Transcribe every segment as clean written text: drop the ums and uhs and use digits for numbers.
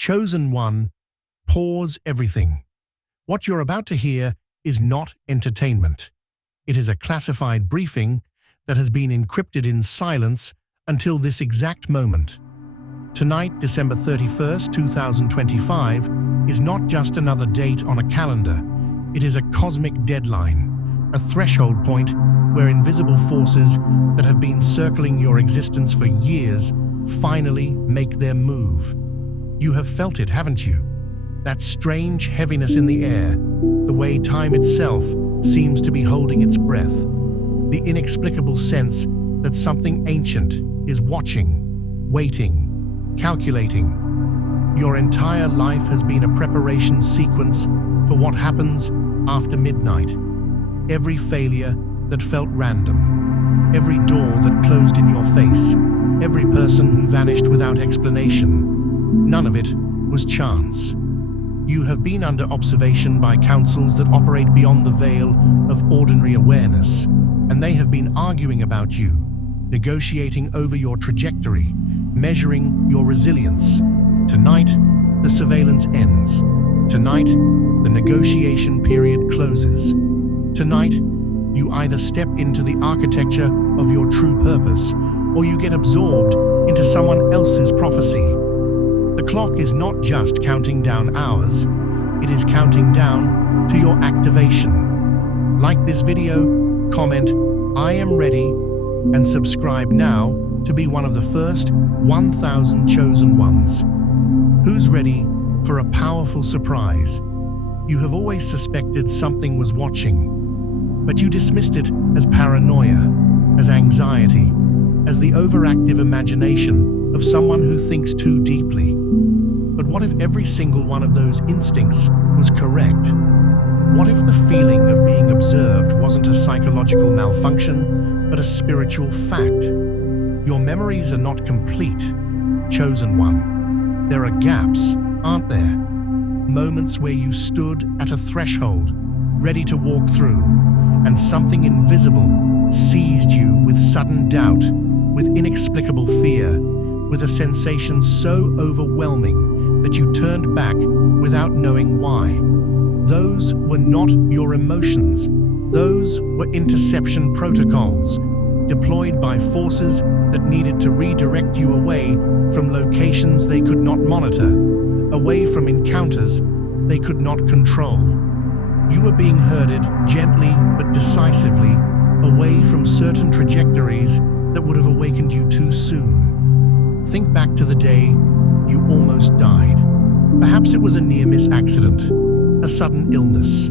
Chosen one, pause everything. What you're about to hear is not entertainment. It is a classified briefing that has been encrypted in silence until this exact moment. Tonight, December 31st, 2025, is not just another date on a calendar. It is a cosmic deadline, a threshold point where invisible forces that have been circling your existence for years finally make their move. You have felt it, haven't you? That strange heaviness in the air, the way time itself seems to be holding its breath, the inexplicable sense that something ancient is watching, waiting, calculating. Your entire life has been a preparation sequence for what happens after midnight. Every failure that felt random, every door that closed in your face, every person who vanished without explanation, none of it was chance. You have been under observation by councils that operate beyond the veil of ordinary awareness, and they have been arguing about you, negotiating over your trajectory, measuring your resilience. Tonight, the surveillance ends. Tonight, the negotiation period closes. Tonight, you either step into the architecture of your true purpose, or you get absorbed into someone else's prophecy. The clock is not just counting down hours, it is counting down to your activation. Like this video, comment, "I am ready," and subscribe now to be one of the first 1,000 chosen ones. Who's ready for a powerful surprise? You have always suspected something was watching, but you dismissed it as paranoia, as anxiety, as the overactive imagination of someone who thinks too deeply. But what if every single one of those instincts was correct? What if the feeling of being observed wasn't a psychological malfunction, but a spiritual fact? Your memories are not complete, chosen one. There are gaps, aren't there? Moments where you stood at a threshold, ready to walk through, and something invisible seized you with sudden doubt, with inexplicable fear, with a sensation so overwhelming that you turned back without knowing why. Those were not your emotions. Those were interception protocols, deployed by forces that needed to redirect you away from locations they could not monitor, away from encounters they could not control. You were being herded gently but decisively away from certain trajectories that would have awakened you too soon. Think back to the day you almost died. Perhaps it was a near-miss accident, a sudden illness,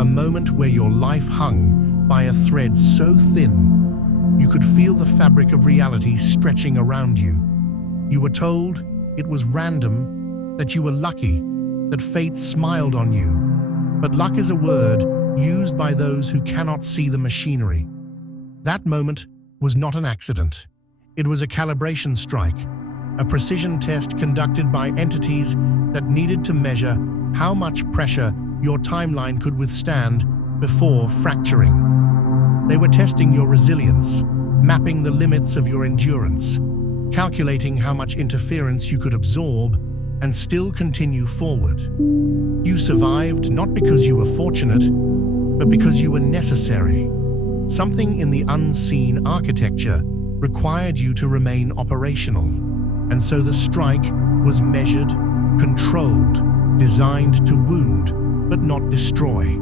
a moment where your life hung by a thread so thin you could feel the fabric of reality stretching around you. You were told it was random, that you were lucky, that fate smiled on you. But luck is a word used by those who cannot see the machinery. That moment was not an accident. It was a calibration strike, a precision test conducted by entities that needed to measure how much pressure your timeline could withstand before fracturing. They were testing your resilience, mapping the limits of your endurance, calculating how much interference you could absorb and still continue forward. You survived not because you were fortunate, but because you were necessary. Something in the unseen architecture required you to remain operational, and so the strike was measured, controlled, designed to wound, but not destroy.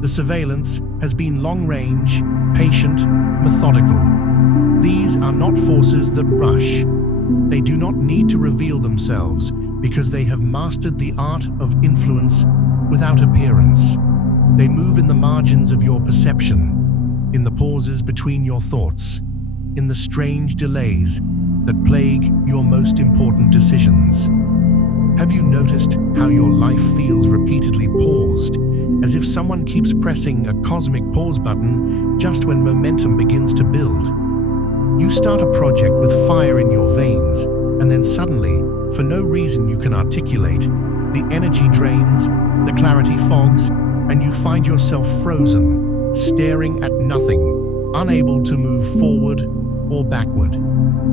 The surveillance has been long-range, patient, methodical. These are not forces that rush. They do not need to reveal themselves because they have mastered the art of influence without appearance. They move in the margins of your perception, in the pauses between your thoughts, in the strange delays that plague your most important decisions. Have you noticed how your life feels repeatedly paused, as if someone keeps pressing a cosmic pause button just when momentum begins to build? You start a project with fire in your veins, and then suddenly, for no reason you can articulate, the energy drains, the clarity fogs, and you find yourself frozen, staring at nothing, unable to move forward or backward.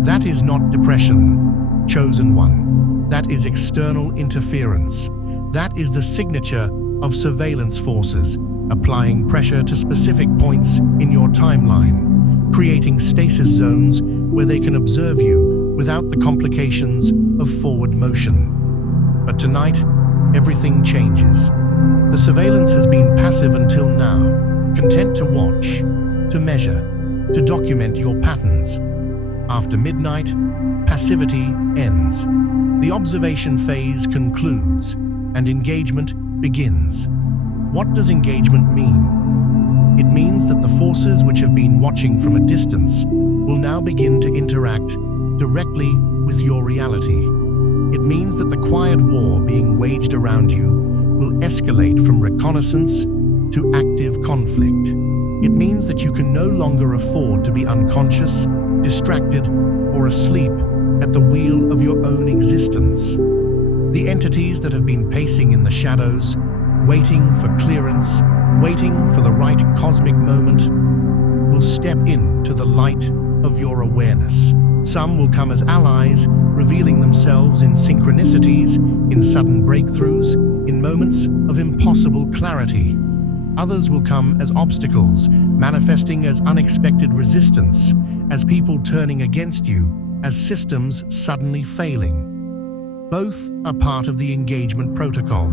That is not depression, chosen one. That is external interference. That is the signature of surveillance forces, applying pressure to specific points in your timeline, creating stasis zones where they can observe you without the complications of forward motion. But tonight, everything changes. The surveillance has been passive until now, content to watch, to measure, to document your patterns. After midnight, passivity ends. The observation phase concludes, and engagement begins. What does engagement mean? It means that the forces which have been watching from a distance will now begin to interact directly with your reality. It means that the quiet war being waged around you will escalate from reconnaissance to active conflict. It means that you can no longer afford to be unconscious, distracted, or asleep at the wheel of your own existence. The entities that have been pacing in the shadows, waiting for clearance, waiting for the right cosmic moment, will step into the light of your awareness. Some will come as allies, revealing themselves in synchronicities, in sudden breakthroughs, in moments of impossible clarity. Others will come as obstacles, manifesting as unexpected resistance, as people turning against you, as systems suddenly failing. Both are part of the engagement protocol.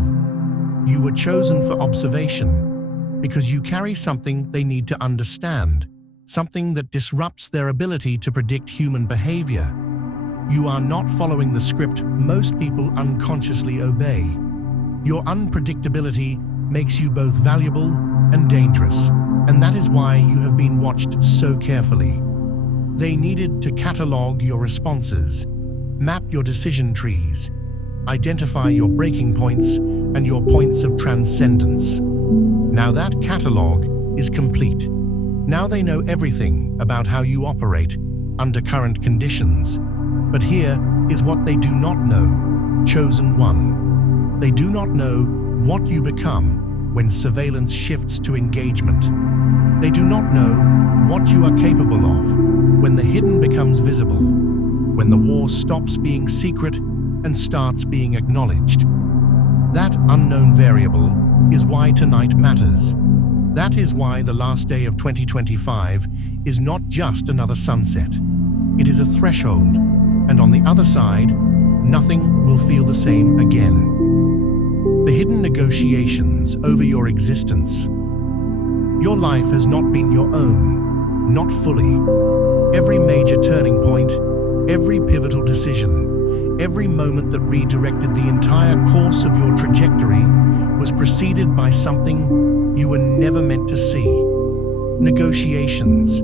You were chosen for observation because you carry something they need to understand, something that disrupts their ability to predict human behavior. You are not following the script most people unconsciously obey. Your unpredictability makes you both valuable and dangerous, and that is why you have been watched so carefully. They needed to catalog your responses, map your decision trees, identify your breaking points and your points of transcendence. Now that catalog is complete. Now they know everything about how you operate under current conditions. But here is what they do not know, chosen one. They do not know what you become when surveillance shifts to engagement. They do not know what you are capable of when the hidden becomes visible, when the war stops being secret and starts being acknowledged. That unknown variable is why tonight matters. That is why the last day of 2025 is not just another sunset. It is a threshold, and on the other side, nothing will feel the same again. The hidden negotiations over your existence. Your life has not been your own, not fully. Every major turning point, every pivotal decision, every moment that redirected the entire course of your trajectory was preceded by something you were never meant to see. Negotiations,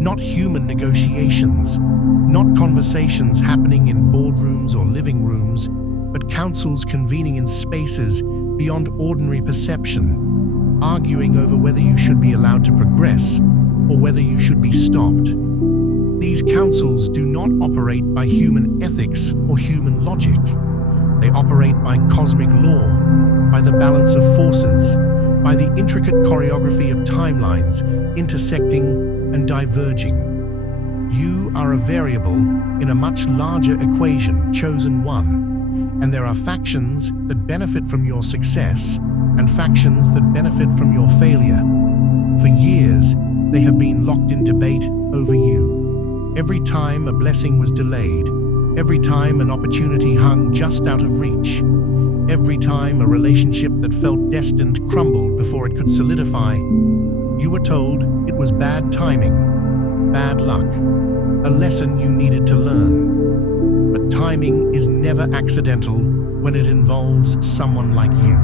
not human negotiations, not conversations happening in boardrooms or living rooms, but councils convening in spaces beyond ordinary perception, arguing over whether you should be allowed to progress or whether you should be stopped. These councils do not operate by human ethics or human logic. They operate by cosmic law, by the balance of forces, by the intricate choreography of timelines intersecting and diverging. You are a variable in a much larger equation, chosen one, and there are factions that benefit from your success and factions that benefit from your failure. For years, they have been locked in debate over you. Every time a blessing was delayed, every time an opportunity hung just out of reach, every time a relationship that felt destined crumbled before it could solidify, you were told it was bad timing, bad luck, a lesson you needed to learn. But timing is never accidental when it involves someone like you.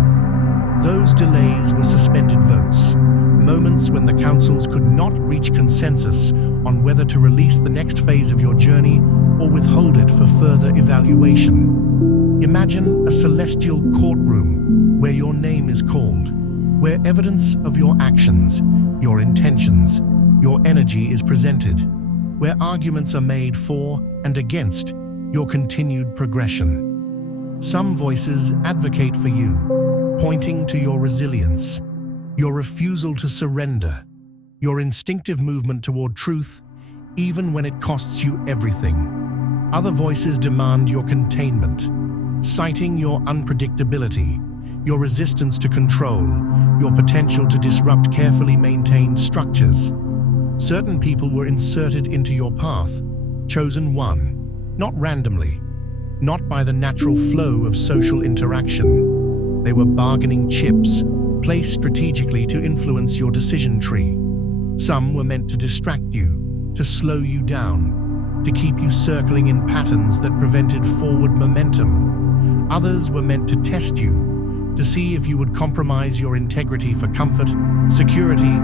Those delays were suspended votes, moments when the councils could not reach consensus on whether to release the next phase of your journey or withhold it for further evaluation. Imagine a celestial courtroom where your name is called, where evidence of your actions, your intentions, your energy is presented, where arguments are made for and against your continued progression. Some voices advocate for you, pointing to your resilience, your refusal to surrender, your instinctive movement toward truth, even when it costs you everything. Other voices demand your containment, citing your unpredictability, your resistance to control, your potential to disrupt carefully maintained structures. Certain people were inserted into your path, chosen one, not randomly, not by the natural flow of social interaction. They were bargaining chips, placed strategically to influence your decision tree. Some were meant to distract you, to slow you down, to keep you circling in patterns that prevented forward momentum. Others were meant to test you, to see if you would compromise your integrity for comfort, security,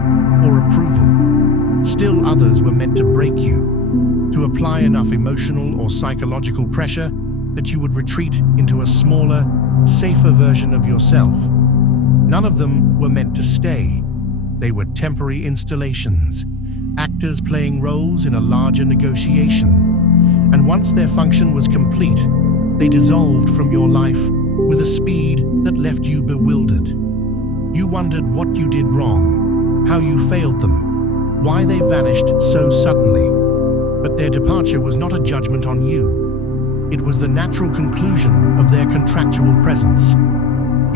or approval. Still others were meant to break you, to apply enough emotional or psychological pressure that you would retreat into a smaller, safer version of yourself. None of them were meant to stay. They were temporary installations, actors playing roles in a larger negotiation. And once their function was complete, they dissolved from your life with a speed that left you bewildered. You wondered what you did wrong, how you failed them, why they vanished so suddenly. But their departure was not a judgment on you. It was the natural conclusion of their contractual presence.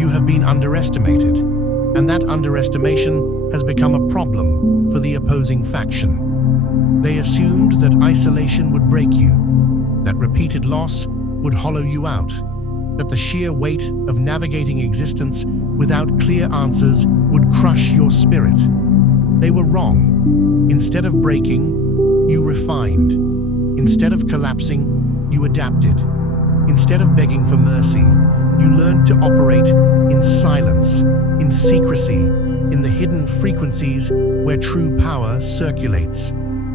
You have been underestimated, and that underestimation has become a problem for the opposing faction. They assumed that isolation would break you, that repeated loss would hollow you out, that the sheer weight of navigating existence without clear answers would crush your spirit. They were wrong. Instead of breaking, you refined. Instead of collapsing, you adapted. Instead of begging for mercy, you learned to operate in silence, in secrecy, in the hidden frequencies where true power circulates.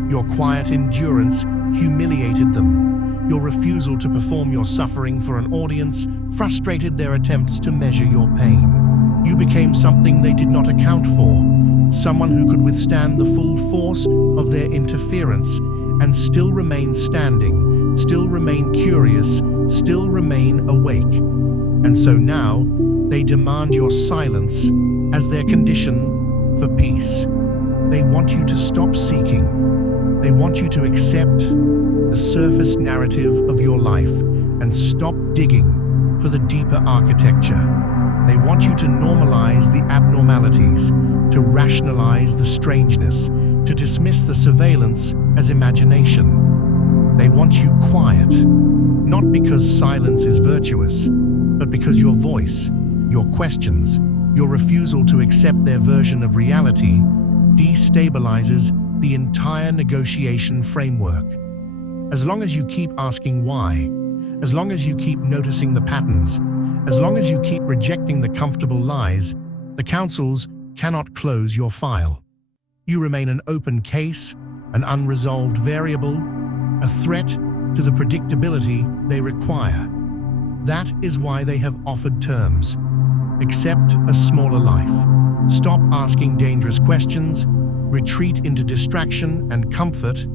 Your quiet endurance humiliated them. Your refusal to perform your suffering for an audience frustrated their attempts to measure your pain. You became something they did not account for, someone who could withstand the full force of their interference and still remain standing, still remain curious, still remain awake. And so now, they demand your silence as their condition for peace. They want you to stop seeking. They want you to accept the surface narrative of your life and stop digging for the deeper architecture. They want you to normalize the abnormalities, to rationalize the strangeness, to dismiss the surveillance as imagination. They want you quiet, not because silence is virtuous, but because your voice, your questions, your refusal to accept their version of reality destabilizes the entire negotiation framework. As long as you keep asking why, as long as you keep noticing the patterns, as long as you keep rejecting the comfortable lies, the councils cannot close your file. You remain an open case, an unresolved variable, a threat to the predictability they require. That is why they have offered terms. Accept a smaller life. Stop asking dangerous questions, retreat into distraction and comfort,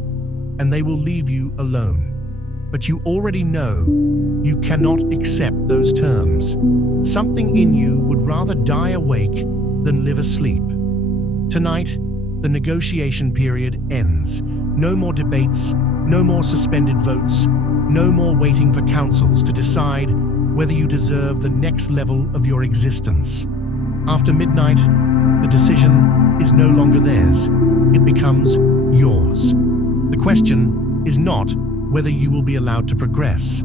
and they will leave you alone. But you already know you cannot accept those terms. Something in you would rather die awake than live asleep. Tonight, the negotiation period ends. No more debates, no more suspended votes, no more waiting for councils to decide whether you deserve the next level of your existence. After midnight, the decision is no longer theirs. It becomes yours. The question is not whether you will be allowed to progress.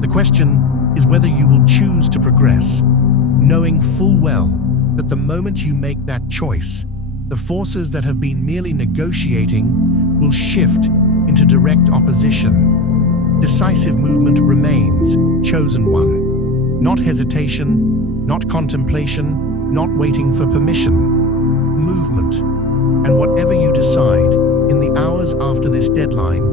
The question is whether you will choose to progress, knowing full well that the moment you make that choice, the forces that have been merely negotiating will shift into direct opposition. Decisive movement remains, chosen one. Not hesitation, not contemplation, not waiting for permission. Movement. And whatever you decide in the hours after this deadline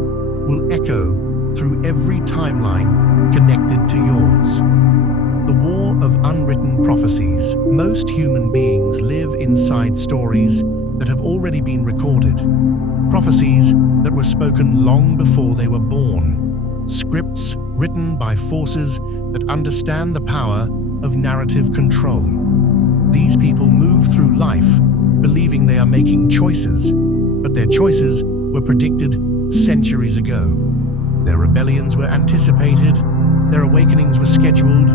will echo through every timeline connected to yours. The war of unwritten prophecies. Most human beings live inside stories that have already been recorded. Prophecies that were spoken long before they were born. Scripts written by forces that understand the power of narrative control. These people move through life believing they are making choices, but their choices were predicted centuries ago. Their rebellions were anticipated, Their awakenings were scheduled,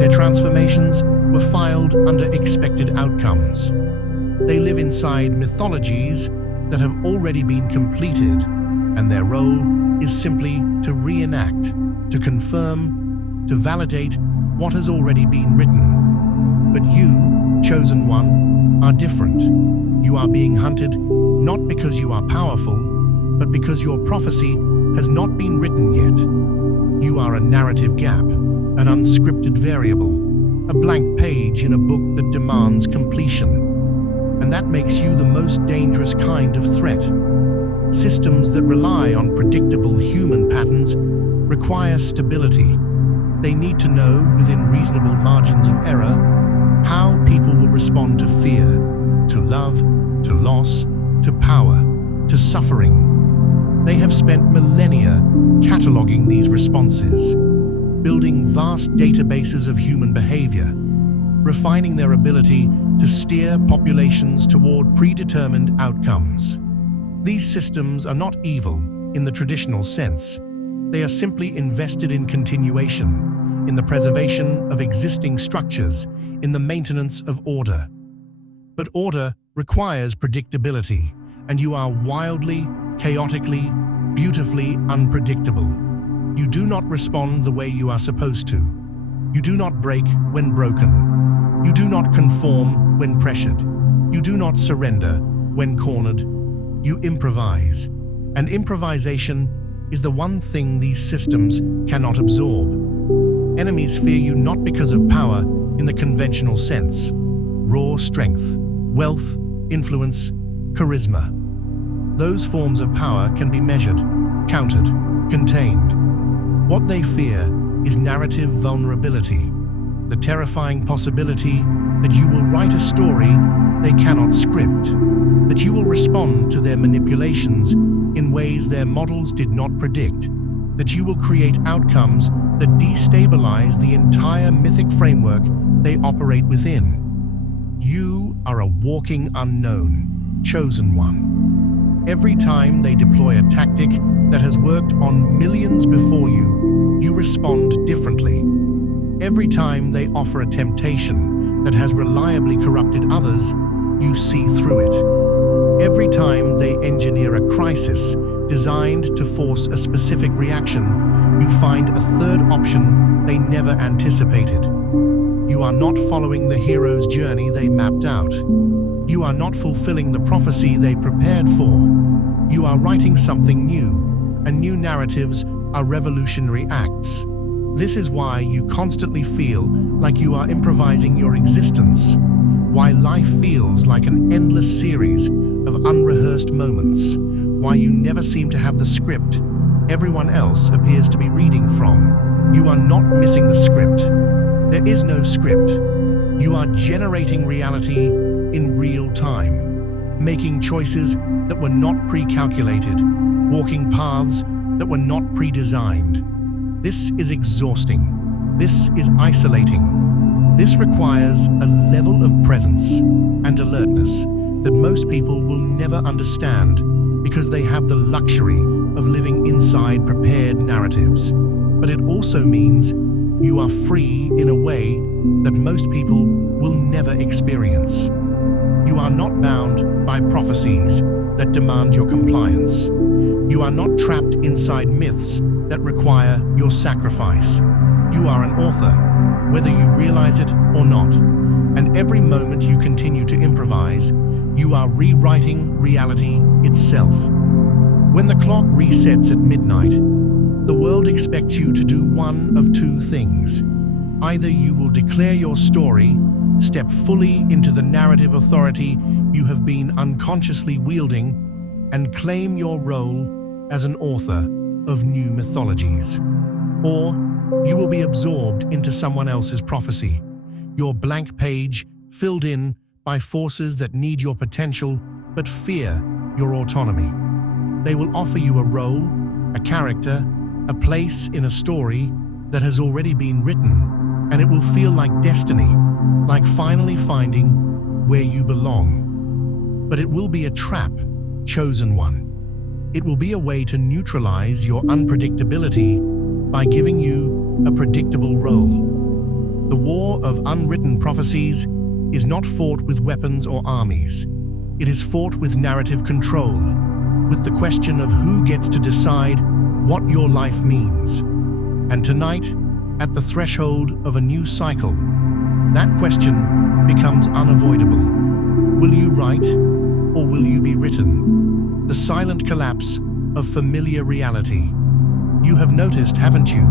their transformations were filed under expected outcomes. They live inside mythologies that have already been completed, and their role is simply to reenact, to confirm, to validate what has already been written. But you, chosen one, are different. You are being hunted not because you are powerful, but because your prophecy has not been written yet. You are a narrative gap, an unscripted variable, a blank page in a book that demands completion. And that makes you the most dangerous kind of threat. Systems that rely on predictable human patterns require stability. They need to know, within reasonable margins of error, how people will respond to fear, to love, to loss, to power, to suffering. They have spent millennia cataloging these responses, building vast databases of human behavior, refining their ability to steer populations toward predetermined outcomes. These systems are not evil in the traditional sense. They are simply invested in continuation, in the preservation of existing structures, in the maintenance of order. But order requires predictability, and you are wildly, chaotically, beautifully unpredictable. You do not respond the way you are supposed to. You do not break when broken. You do not conform when pressured. You do not surrender when cornered. You improvise. And improvisation is the one thing these systems cannot absorb. Enemies fear you not because of power in the conventional sense. Raw strength, wealth, influence, charisma. Those forms of power can be measured, counted, contained. What they fear is narrative vulnerability, the terrifying possibility that you will write a story they cannot script, that you will respond to their manipulations in ways their models did not predict, that you will create outcomes that destabilize the entire mythic framework they operate within. You are a walking unknown, chosen one. Every time they deploy a tactic that has worked on millions before you, you respond differently. Every time they offer a temptation that has reliably corrupted others, you see through it. Every time they engineer a crisis designed to force a specific reaction, you find a third option they never anticipated. You are not following the hero's journey they mapped out. You are not fulfilling the prophecy they prepared for. You are writing something new, and new narratives are revolutionary acts. This is why you constantly feel like you are improvising your existence, why life feels like an endless series of unrehearsed moments, why you never seem to have the script everyone else appears to be reading from. You are not missing the script. There is no script. You are generating reality in real time, making choices that were not pre-calculated, walking paths that were not pre-designed. This is exhausting. This is isolating. This requires a level of presence and alertness that most people will never understand because they have the luxury of living inside prepared narratives. But it also means you are free in a way that most people will never experience. You are not bound by prophecies that demand your compliance. You are not trapped inside myths that require your sacrifice. You are an author, whether you realize it or not. And every moment you continue to improvise, you are rewriting reality itself. When the clock resets at midnight, the world expects you to do one of two things. Either you will declare your story, step fully into the narrative authority you have been unconsciously wielding, and claim your role as an author of new mythologies. Or you will be absorbed into someone else's prophecy, your blank page filled in by forces that need your potential but fear your autonomy. They will offer you a role, a character, a place in a story that has already been written, and it will feel like destiny, like finally finding where you belong. But it will be a trap, chosen one. It will be a way to neutralize your unpredictability by giving you a predictable role. The war of unwritten prophecies is not fought with weapons or armies. It is fought with narrative control, with the question of who gets to decide what your life means. And tonight, at the threshold of a new cycle, that question becomes unavoidable. Will you write, or will you be written? The silent collapse of familiar reality. You have noticed, haven't you,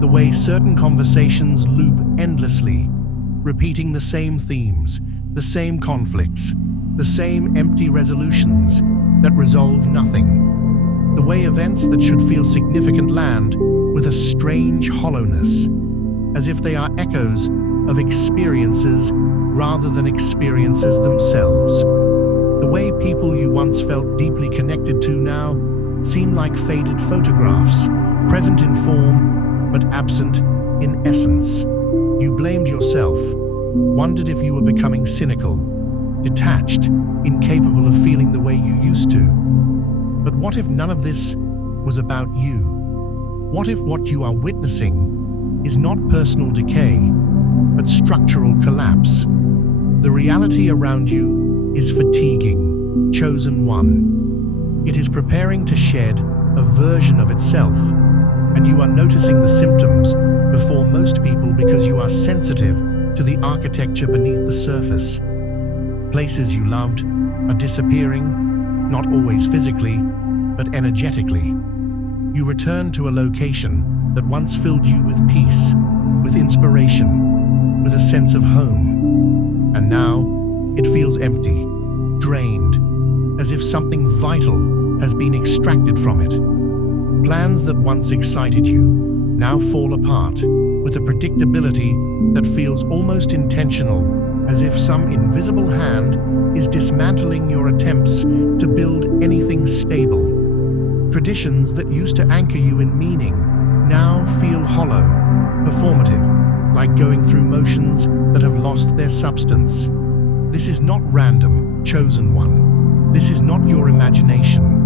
the way certain conversations loop endlessly, repeating the same themes, the same conflicts, the same empty resolutions that resolve nothing. The way events that should feel significant land with a strange hollowness, as if they are echoes of experiences rather than experiences themselves. The way people you once felt deeply connected to now seem like faded photographs, present in form but absent in essence. You blamed yourself, wondered if you were becoming cynical, detached, incapable of feeling the way you used to. But what if none of this was about you? What if what you are witnessing is not personal decay, but structural collapse? The reality around you is fatiguing, chosen one. It is preparing to shed a version of itself, and you are noticing the symptoms before most people because you are sensitive to the architecture beneath the surface. Places you loved are disappearing, not always physically, but energetically. You return to a location that once filled you with peace, with inspiration, with a sense of home. And now, it feels empty, drained, as if something vital has been extracted from it. Plans that once excited you now fall apart with a predictability that feels almost intentional, as if some invisible hand is dismantling your attempts to build anything stable. Traditions that used to anchor you in meaning now feel hollow, performative, like going through motions that have lost their substance. This is not random, chosen one. This is not your imagination.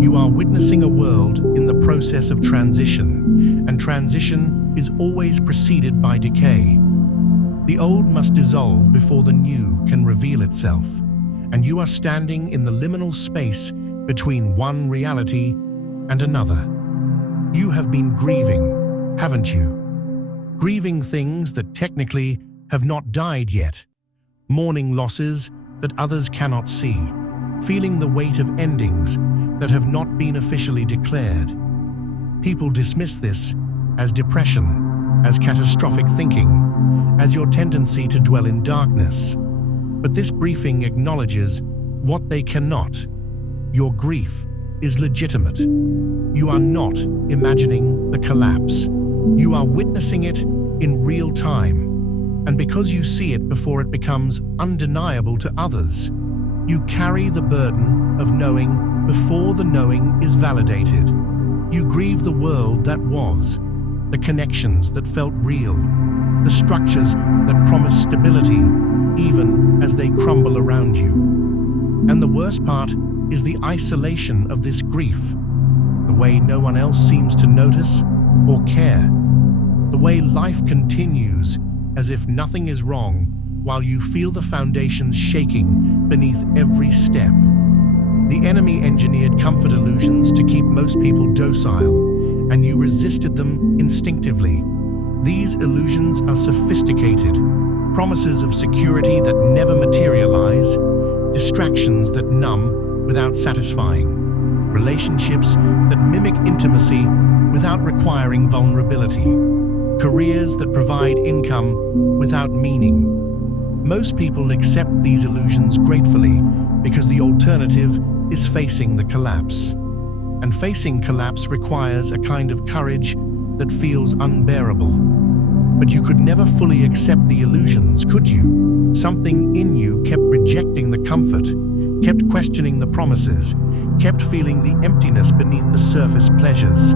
You are witnessing a world in the process of transition, and transition is always preceded by decay. The old must dissolve before the new can reveal itself, and you are standing in the liminal space between one reality and another. You have been grieving, haven't you? Grieving things that technically have not died yet, mourning losses that others cannot see, feeling the weight of endings that have not been officially declared. People dismiss this as depression, as catastrophic thinking, as your tendency to dwell in darkness. But this briefing acknowledges what they cannot. Your grief is legitimate. You are not imagining the collapse. You are witnessing it in real time. And because you see it before it becomes undeniable to others, you carry the burden of knowing before the knowing is validated. You grieve the world that was, the connections that felt real, the structures that promise stability even as they crumble around you. And the worst part is the isolation of this grief, the way no one else seems to notice or care, the way life continues as if nothing is wrong while you feel the foundations shaking beneath every step. The enemy engineered comfort illusions to keep most people docile, and you resisted them instinctively. These illusions are sophisticated, promises of security that never materialize, distractions that numb without satisfying, relationships that mimic intimacy without requiring vulnerability, careers that provide income without meaning. Most people accept these illusions gratefully because the alternative is facing the collapse. And facing collapse requires a kind of courage that feels unbearable. But you could never fully accept the illusions, could you? Something in you kept rejecting the comfort, kept questioning the promises, kept feeling the emptiness beneath the surface pleasures.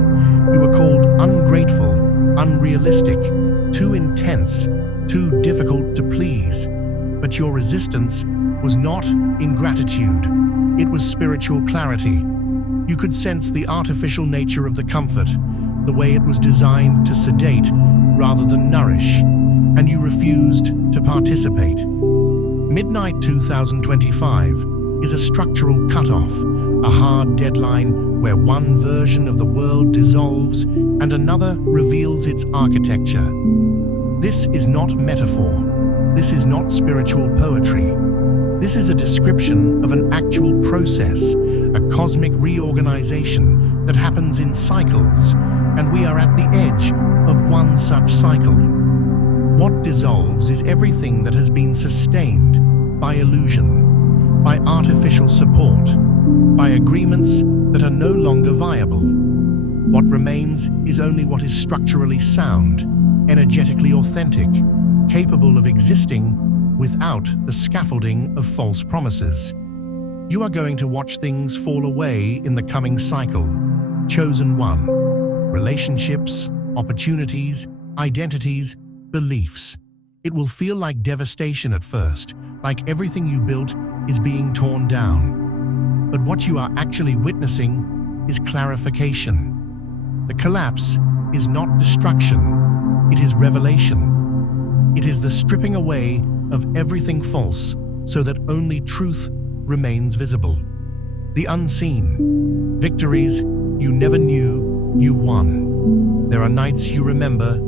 You were called ungrateful, unrealistic, too intense, too difficult to please. But your resistance was not ingratitude, it was spiritual clarity. You could sense the artificial nature of the comfort, the way it was designed to sedate rather than nourish, and you refused to participate. Midnight 2025 is a structural cutoff, a hard deadline where one version of the world dissolves and another reveals its architecture. This is not metaphor. This is not spiritual poetry. This is a description of an actual process, a cosmic reorganization that happens in cycles, and we are at the edge of one such cycle. What dissolves is everything that has been sustained by illusion, by artificial support, by agreements that are no longer viable. What remains is only what is structurally sound, energetically authentic, capable of existing without the scaffolding of false promises. You are going to watch things fall away in the coming cycle. Chosen one. Relationships, opportunities, identities, beliefs. It will feel like devastation at first, like everything you built is being torn down. But what you are actually witnessing is clarification. The collapse is not destruction, it is revelation. It is the stripping away of everything false so that only truth remains visible. The unseen, victories you never knew you won. There are nights you remember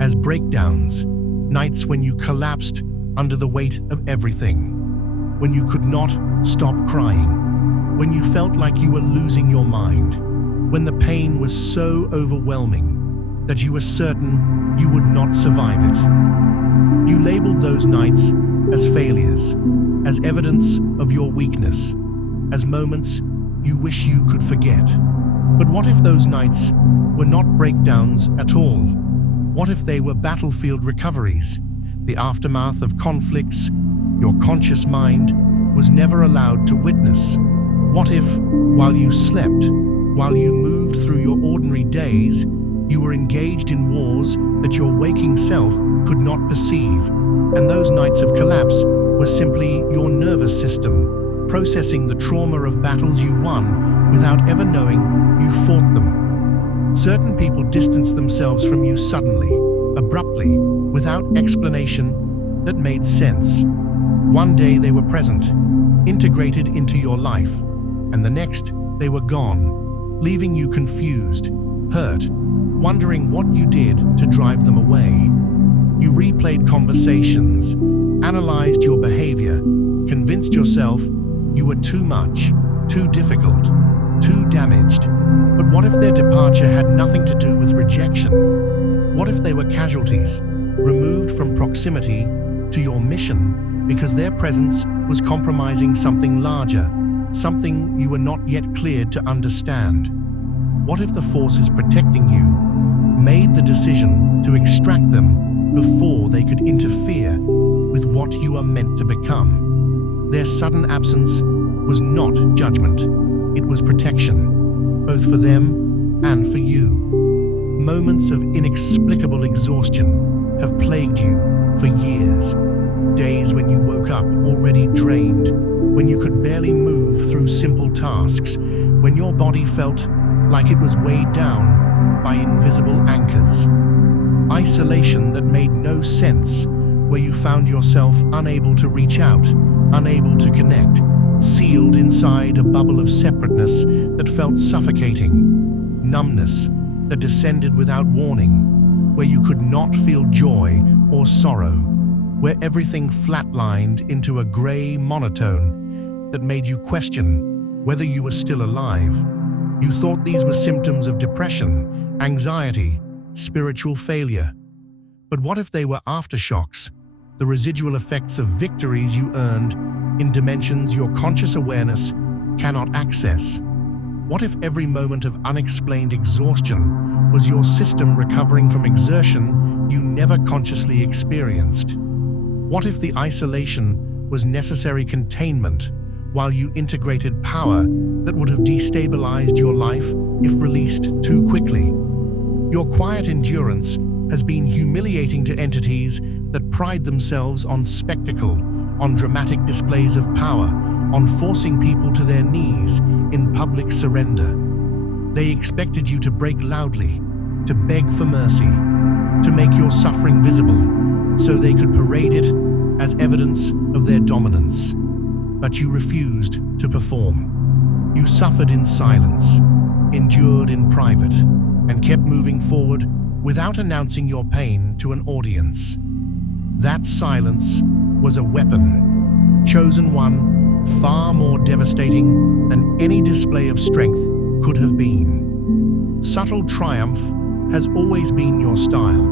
as breakdowns, nights when you collapsed under the weight of everything, when you could not stop crying, when you felt like you were losing your mind, when the pain was so overwhelming that you were certain you would not survive it. You labeled those nights as failures, as evidence of your weakness, as moments you wish you could forget. But what if those nights were not breakdowns at all? What if they were battlefield recoveries, the aftermath of conflicts your conscious mind was never allowed to witness? What if, while you slept, while you moved through your ordinary days, you were engaged in wars that your waking self could not perceive, and those nights of collapse were simply your nervous system processing the trauma of battles you won without ever knowing you fought them? Certain people distance themselves from you suddenly, abruptly, without explanation that made sense. One day they were present, integrated into your life, and the next they were gone, leaving you confused, hurt, wondering what you did to drive them away. You replayed conversations, analyzed your behavior, convinced yourself you were too much, too difficult, too damaged. But what if their departure had nothing to do with rejection? What if they were casualties, removed from proximity to your mission because their presence was compromising something larger, something you were not yet cleared to understand? What if the forces protecting you made the decision to extract them before they could interfere with what you are meant to become? Their sudden absence was not judgment, it was protection, both for them and for you. Moments of inexplicable exhaustion have plagued you for years. Days when you woke up already drained, when you could barely move through simple tasks, when your body felt like it was weighed down by invisible anchors. Isolation that made no sense, where you found yourself unable to reach out, unable to connect, sealed inside a bubble of separateness that felt suffocating. Numbness that descended without warning, where you could not feel joy or sorrow, where everything flatlined into a gray monotone that made you question whether you were still alive. You thought these were symptoms of depression, anxiety, spiritual failure. But what if they were aftershocks, the residual effects of victories you earned in dimensions your conscious awareness cannot access? What if every moment of unexplained exhaustion was your system recovering from exertion you never consciously experienced? What if the isolation was necessary containment while you integrated power that would have destabilized your life if released too quickly? Your quiet endurance has been humiliating to entities that pride themselves on spectacle, on dramatic displays of power, on forcing people to their knees in public surrender. They expected you to break loudly, to beg for mercy, to make your suffering visible, so they could parade it as evidence of their dominance. But you refused to perform. You suffered in silence, endured in private, and kept moving forward without announcing your pain to an audience. That silence was a weapon, chosen one, far more devastating than any display of strength could have been. Subtle triumph has always been your style,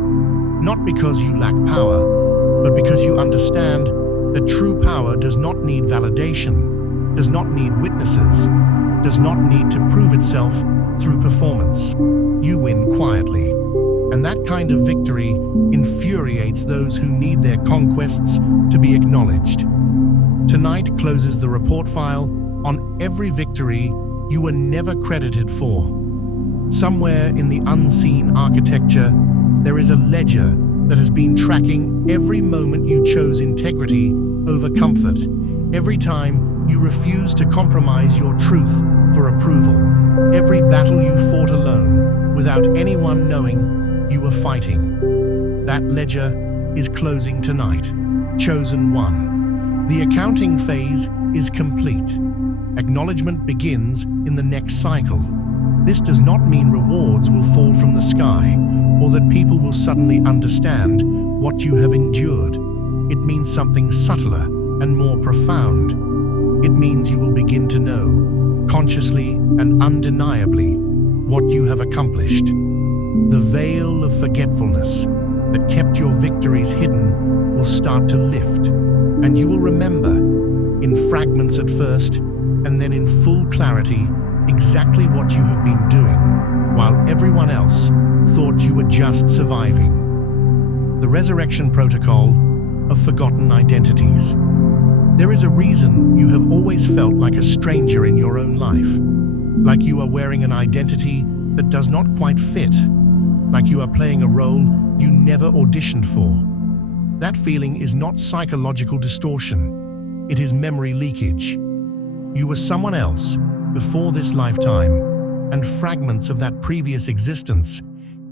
not because you lack power, but because you understand that true power does not need validation, does not need witnesses, does not need to prove itself through performance. You win quietly, and that kind of victory infuriates those who need their conquests to be acknowledged. Tonight closes the report file on every victory you were never credited for. Somewhere in the unseen architecture, there is a ledger that has been tracking every moment you chose integrity over comfort, every time you refused to compromise your truth for approval, every battle you fought alone without anyone knowing you were fighting. That ledger is closing tonight. Chosen one. The accounting phase is complete. Acknowledgement begins in the next cycle. This does not mean rewards will fall from the sky or that people will suddenly understand what you have endured. It means something subtler and more profound. It means you will begin to know, consciously and undeniably, what you have accomplished. The veil of forgetfulness that kept your victories hidden will start to lift, and you will remember, in fragments at first, and then in full clarity, exactly what you have been doing, while everyone else thought you were just surviving. The resurrection protocol of forgotten identities. There is a reason you have always felt like a stranger in your own life, like you are wearing an identity that does not quite fit, like you are playing a role you never auditioned for. That feeling is not psychological distortion, it is memory leakage. You were someone else before this lifetime, and fragments of that previous existence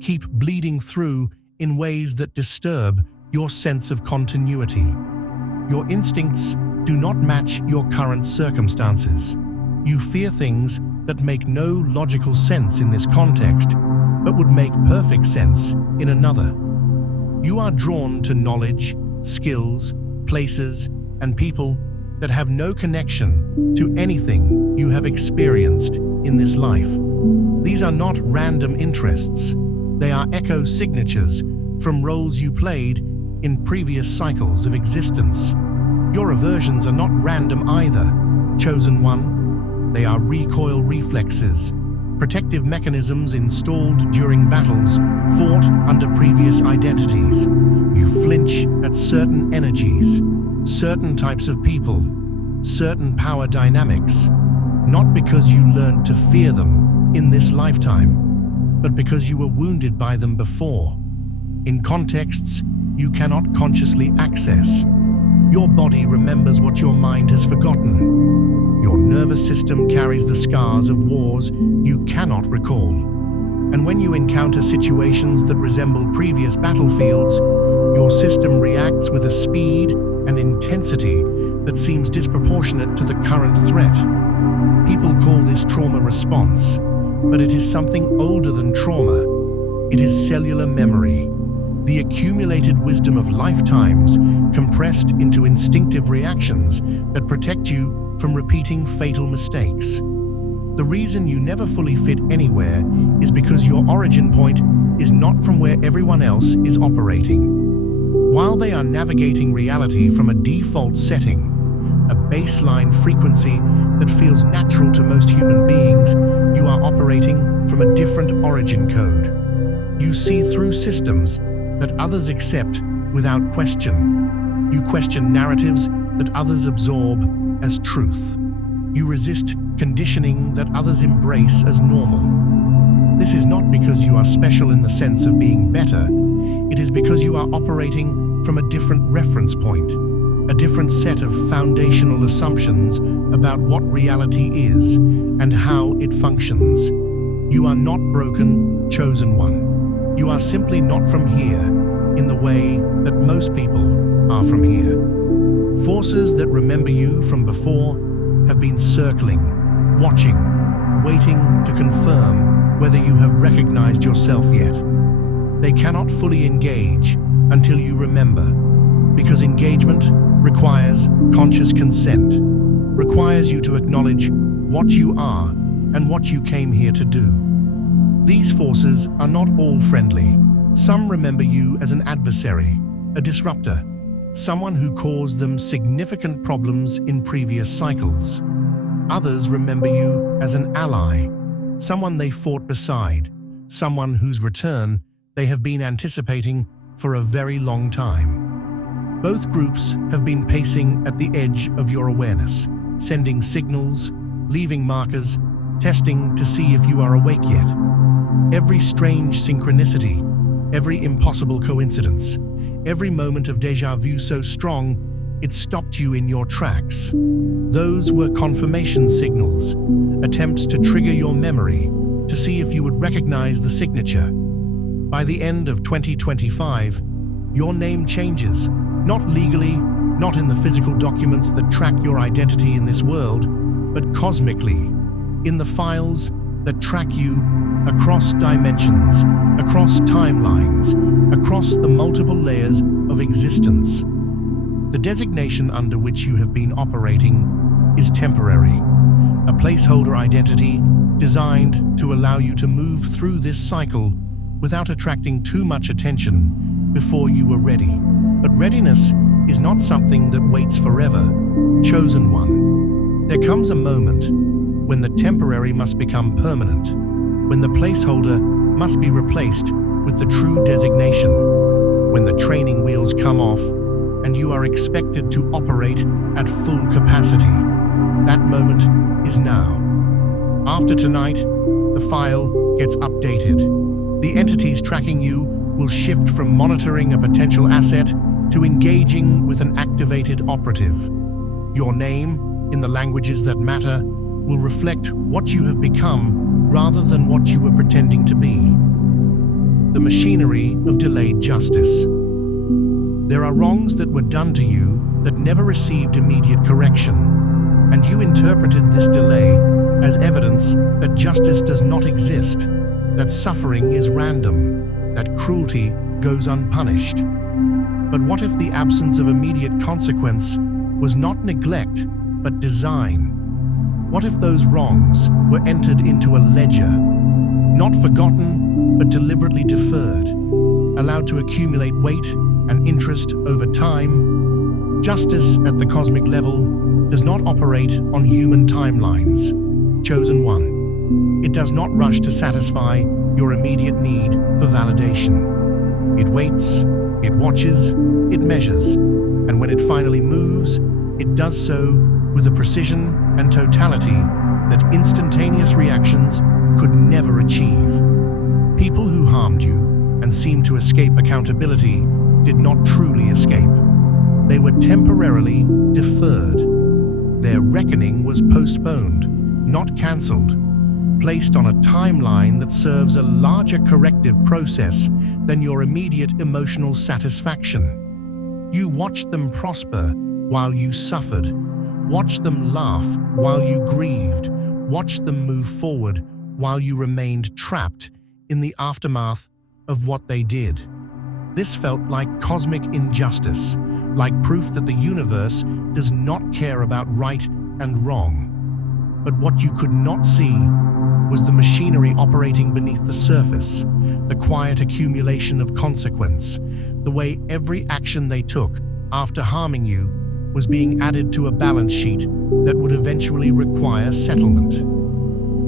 keep bleeding through in ways that disturb your sense of continuity. Your instincts do not match your current circumstances. You fear things that make no logical sense in this context, but would make perfect sense in another. You are drawn to knowledge, skills, places, and people that have no connection to anything you have experienced in this life. These are not random interests. They are echo signatures from roles you played in previous cycles of existence. Your aversions are not random either, chosen one. They are recoil reflexes, protective mechanisms installed during battles fought under previous identities. You flinch at certain energies, certain types of people, certain power dynamics, not because you learned to fear them in this lifetime, but because you were wounded by them before, in contexts you cannot consciously access. Your body remembers what your mind has forgotten. Your nervous system carries the scars of wars you cannot recall. And when you encounter situations that resemble previous battlefields, your system reacts with a speed and intensity that seems disproportionate to the current threat. People call this trauma response, but it is something older than trauma. It is cellular memory, the accumulated wisdom of lifetimes compressed into instinctive reactions that protect you from repeating fatal mistakes. The reason you never fully fit anywhere is because your origin point is not from where everyone else is operating. While they are navigating reality from a default setting, a baseline frequency that feels natural to most human beings, you are operating from a different origin code. You see through systems that others accept without question. You question narratives that others absorb as truth. You resist conditioning that others embrace as normal. This is not because you are special in the sense of being better. It is because you are operating from a different reference point, a different set of foundational assumptions about what reality is and how it functions. You are not broken, chosen one. You are simply not from here in the way that most people are from here. Forces that remember you from before have been circling, watching, waiting to confirm whether you have recognized yourself yet. They cannot fully engage until you remember, because engagement requires conscious consent, requires you to acknowledge what you are and what you came here to do. These forces are not all friendly. Some remember you as an adversary, a disruptor, someone who caused them significant problems in previous cycles. Others remember you as an ally, someone they fought beside, someone whose return they have been anticipating for a very long time. Both groups have been pacing at the edge of your awareness, sending signals, leaving markers, testing to see if you are awake yet. Every strange synchronicity, every impossible coincidence, every moment of déjà vu so strong it stopped you in your tracks. Those were confirmation signals, attempts to trigger your memory, to see if you would recognize the signature. By the end of 2025, your name changes, not legally, not in the physical documents that track your identity in this world, but cosmically, in the files that track you across dimensions, across timelines, across the multiple layers of existence. The designation under which you have been operating is temporary, a placeholder identity designed to allow you to move through this cycle without attracting too much attention before you are ready. But readiness is not something that waits forever. Chosen one. There comes a moment when the temporary must become permanent, when the placeholder must be replaced with the true designation, when the training wheels come off and you are expected to operate at full capacity. That moment is now. After tonight, the file gets updated. The entities tracking you will shift from monitoring a potential asset to engaging with an activated operative. Your name, in the languages that matter, will reflect what you have become rather than what you were pretending to be. The machinery of delayed justice. There are wrongs that were done to you that never received immediate correction, and you interpreted this delay as evidence that justice does not exist, that suffering is random, that cruelty goes unpunished. But what if the absence of immediate consequence was not neglect, but design? What if those wrongs were entered into a ledger, not forgotten, but deliberately deferred, allowed to accumulate weight and interest over time? Justice at the cosmic level does not operate on human timelines. Chosen one. It does not rush to satisfy your immediate need for validation. It waits, it watches, it measures, and when it finally moves, it does so with a precision and totality that instantaneous reactions could never achieve. People who harmed you and seemed to escape accountability did not truly escape. They were temporarily deferred. Their reckoning was postponed, not cancelled, placed on a timeline that serves a larger corrective process than your immediate emotional satisfaction. You watched them prosper while you suffered, watched them laugh while you grieved, watched them move forward while you remained trapped in the aftermath of what they did. This felt like cosmic injustice, like proof that the universe does not care about right and wrong. But what you could not see was the machinery operating beneath the surface, the quiet accumulation of consequence, the way every action they took after harming you was being added to a balance sheet that would eventually require settlement.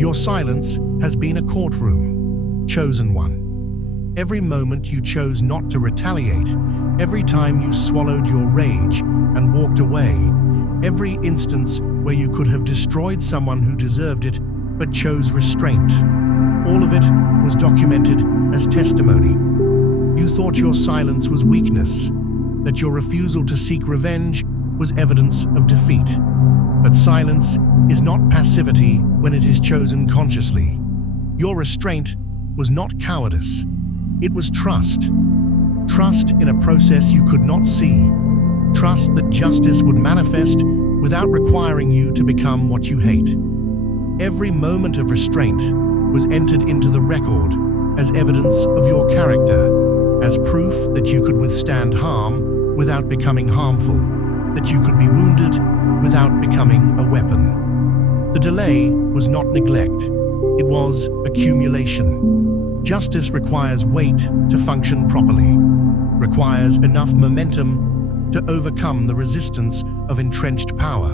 Your silence has been a courtroom. Chosen one. Every moment you chose not to retaliate, every time you swallowed your rage and walked away, every instance where you could have destroyed someone who deserved it but chose restraint, all of it was documented as testimony. You thought your silence was weakness, that your refusal to seek revenge was evidence of defeat. But silence is not passivity when it is chosen consciously. Your restraint was not cowardice. It was trust. Trust in a process you could not see. Trust that justice would manifest without requiring you to become what you hate. Every moment of restraint was entered into the record as evidence of your character, as proof that you could withstand harm without becoming harmful, that you could be wounded without becoming a weapon. The delay was not neglect, it was accumulation. Justice requires weight to function properly, requires enough momentum to overcome the resistance of entrenched power,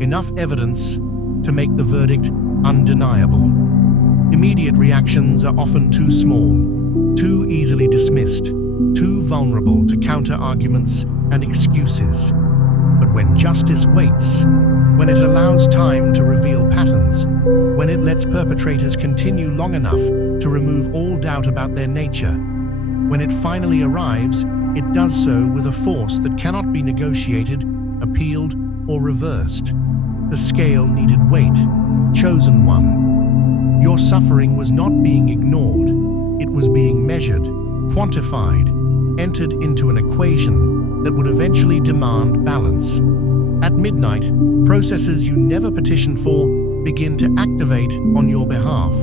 enough evidence to make the verdict undeniable. Immediate reactions are often too small, too easily dismissed, too vulnerable to counter-arguments and excuses. But when justice waits, when it allows time to reveal patterns, when it lets perpetrators continue long enough to remove all doubt about their nature, when it finally arrives, it does so with a force that cannot be negotiated, appealed, or reversed. The scale needed weight, chosen one. Your suffering was not being ignored. It was being measured, quantified, entered into an equation that would eventually demand balance. At midnight, processes you never petitioned for begin to activate on your behalf.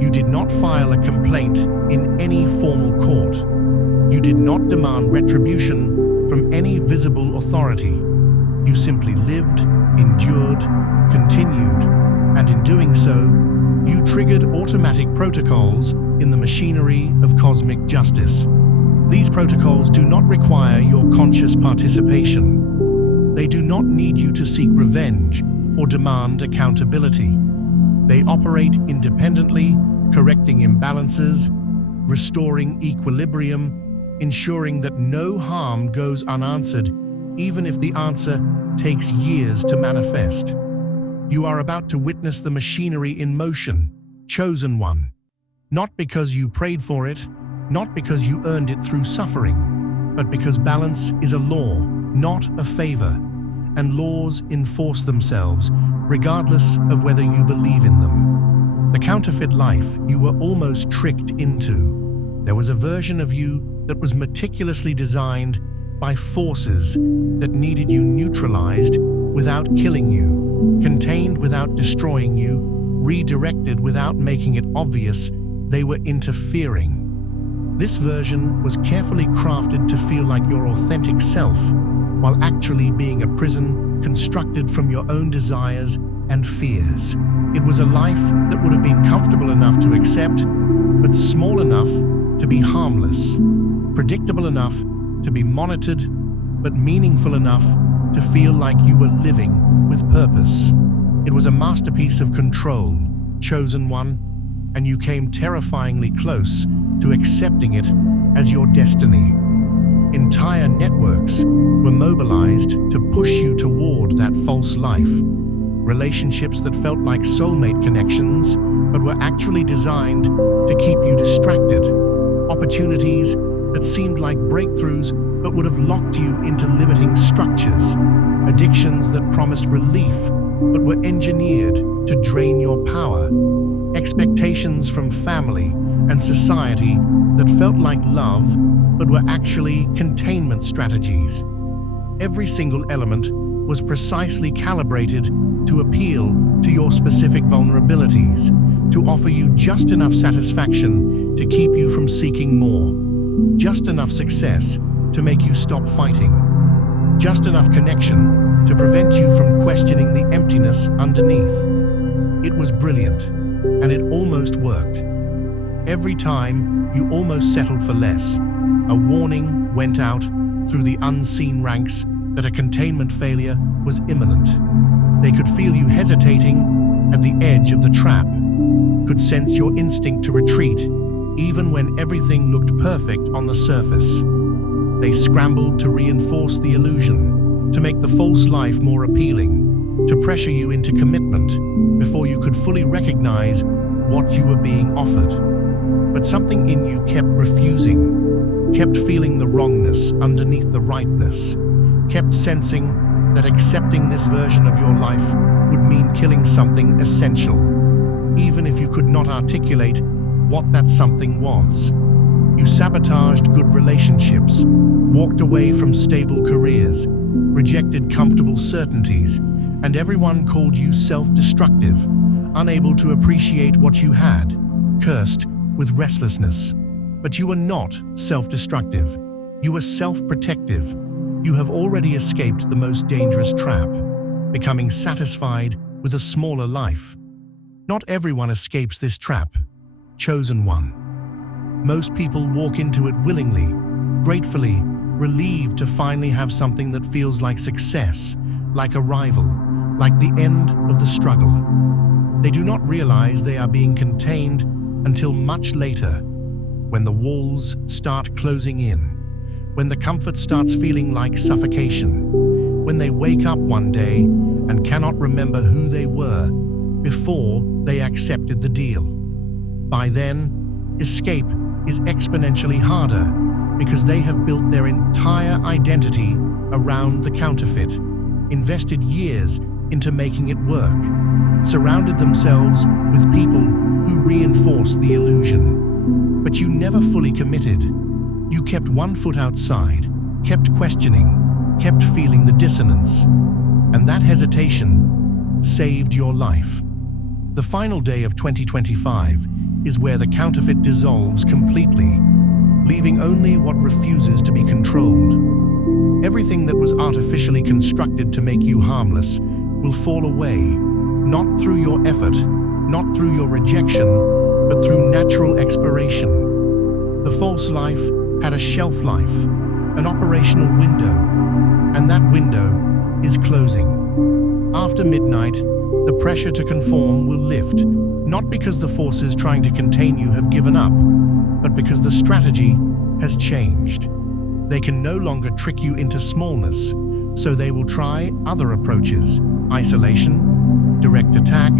You did not file a complaint in any formal court. You did not demand retribution from any visible authority. You simply lived, endured, continued, and in doing so, you triggered automatic protocols in the machinery of cosmic justice. These protocols do not require your conscious participation. They do not need you to seek revenge or demand accountability. They operate independently, correcting imbalances, restoring equilibrium, ensuring that no harm goes unanswered, even if the answer takes years to manifest. You are about to witness the machinery in motion, chosen one. Not because you prayed for it, not because you earned it through suffering, but because balance is a law, not a favor, and laws enforce themselves regardless of whether you believe in them. The counterfeit life you were almost tricked into. There was a version of you that was meticulously designed by forces that needed you neutralized without killing you, contained without destroying you, redirected without making it obvious they were interfering. This version was carefully crafted to feel like your authentic self, while actually being a prison constructed from your own desires and fears. It was a life that would have been comfortable enough to accept, but small enough to be harmless, predictable enough to be monitored, but meaningful enough to feel like you were living with purpose. It was a masterpiece of control, chosen one, and you came terrifyingly close to accepting it as your destiny. Entire networks were mobilized to push you toward that false life. Relationships that felt like soulmate connections, but were actually designed to keep you distracted. Opportunities that seemed like breakthroughs, but would have locked you into limiting structures. Addictions that promised relief, but were engineered to drain your power. Expectations from family and society that felt like love, but were actually containment strategies. Every single element was precisely calibrated to appeal to your specific vulnerabilities, to offer you just enough satisfaction to keep you from seeking more, just enough success to make you stop fighting, just enough connection to prevent you from questioning the emptiness underneath. It was brilliant, and it almost worked. Every time you almost settled for less, a warning went out through the unseen ranks that a containment failure was imminent. They could feel you hesitating at the edge of the trap, could sense your instinct to retreat, even when everything looked perfect on the surface. They scrambled to reinforce the illusion, to make the false life more appealing, to pressure you into commitment before you could fully recognize what you were being offered. But something in you kept refusing, kept feeling the wrongness underneath the rightness, kept sensing that accepting this version of your life would mean killing something essential, even if you could not articulate what that something was. You sabotaged good relationships, walked away from stable careers, rejected comfortable certainties, and everyone called you self-destructive, unable to appreciate what you had, cursed with restlessness. But you are not self-destructive. You are self-protective. You have already escaped the most dangerous trap, becoming satisfied with a smaller life. Not everyone escapes this trap. Chosen one. Most people walk into it willingly, gratefully, relieved to finally have something that feels like success, like arrival, like the end of the struggle. They do not realize they are being contained until much later, when the walls start closing in, when the comfort starts feeling like suffocation, when they wake up one day and cannot remember who they were before they accepted the deal. By then, escape is exponentially harder because they have built their entire identity around the counterfeit, invested years into making it work, surrounded themselves with people who reinforce the illusion. But you never fully committed. You kept one foot outside, kept questioning, kept feeling the dissonance, and that hesitation saved your life. The final day of 2025 is where the counterfeit dissolves completely, leaving only what refuses to be controlled. Everything that was artificially constructed to make you harmless will fall away, not through your effort, not through your rejection, but through natural expiration. The false life had a shelf life, an operational window, and that window is closing. After midnight, the pressure to conform will lift, not because the forces trying to contain you have given up, but because the strategy has changed. They can no longer trick you into smallness, so they will try other approaches: isolation, direct attack,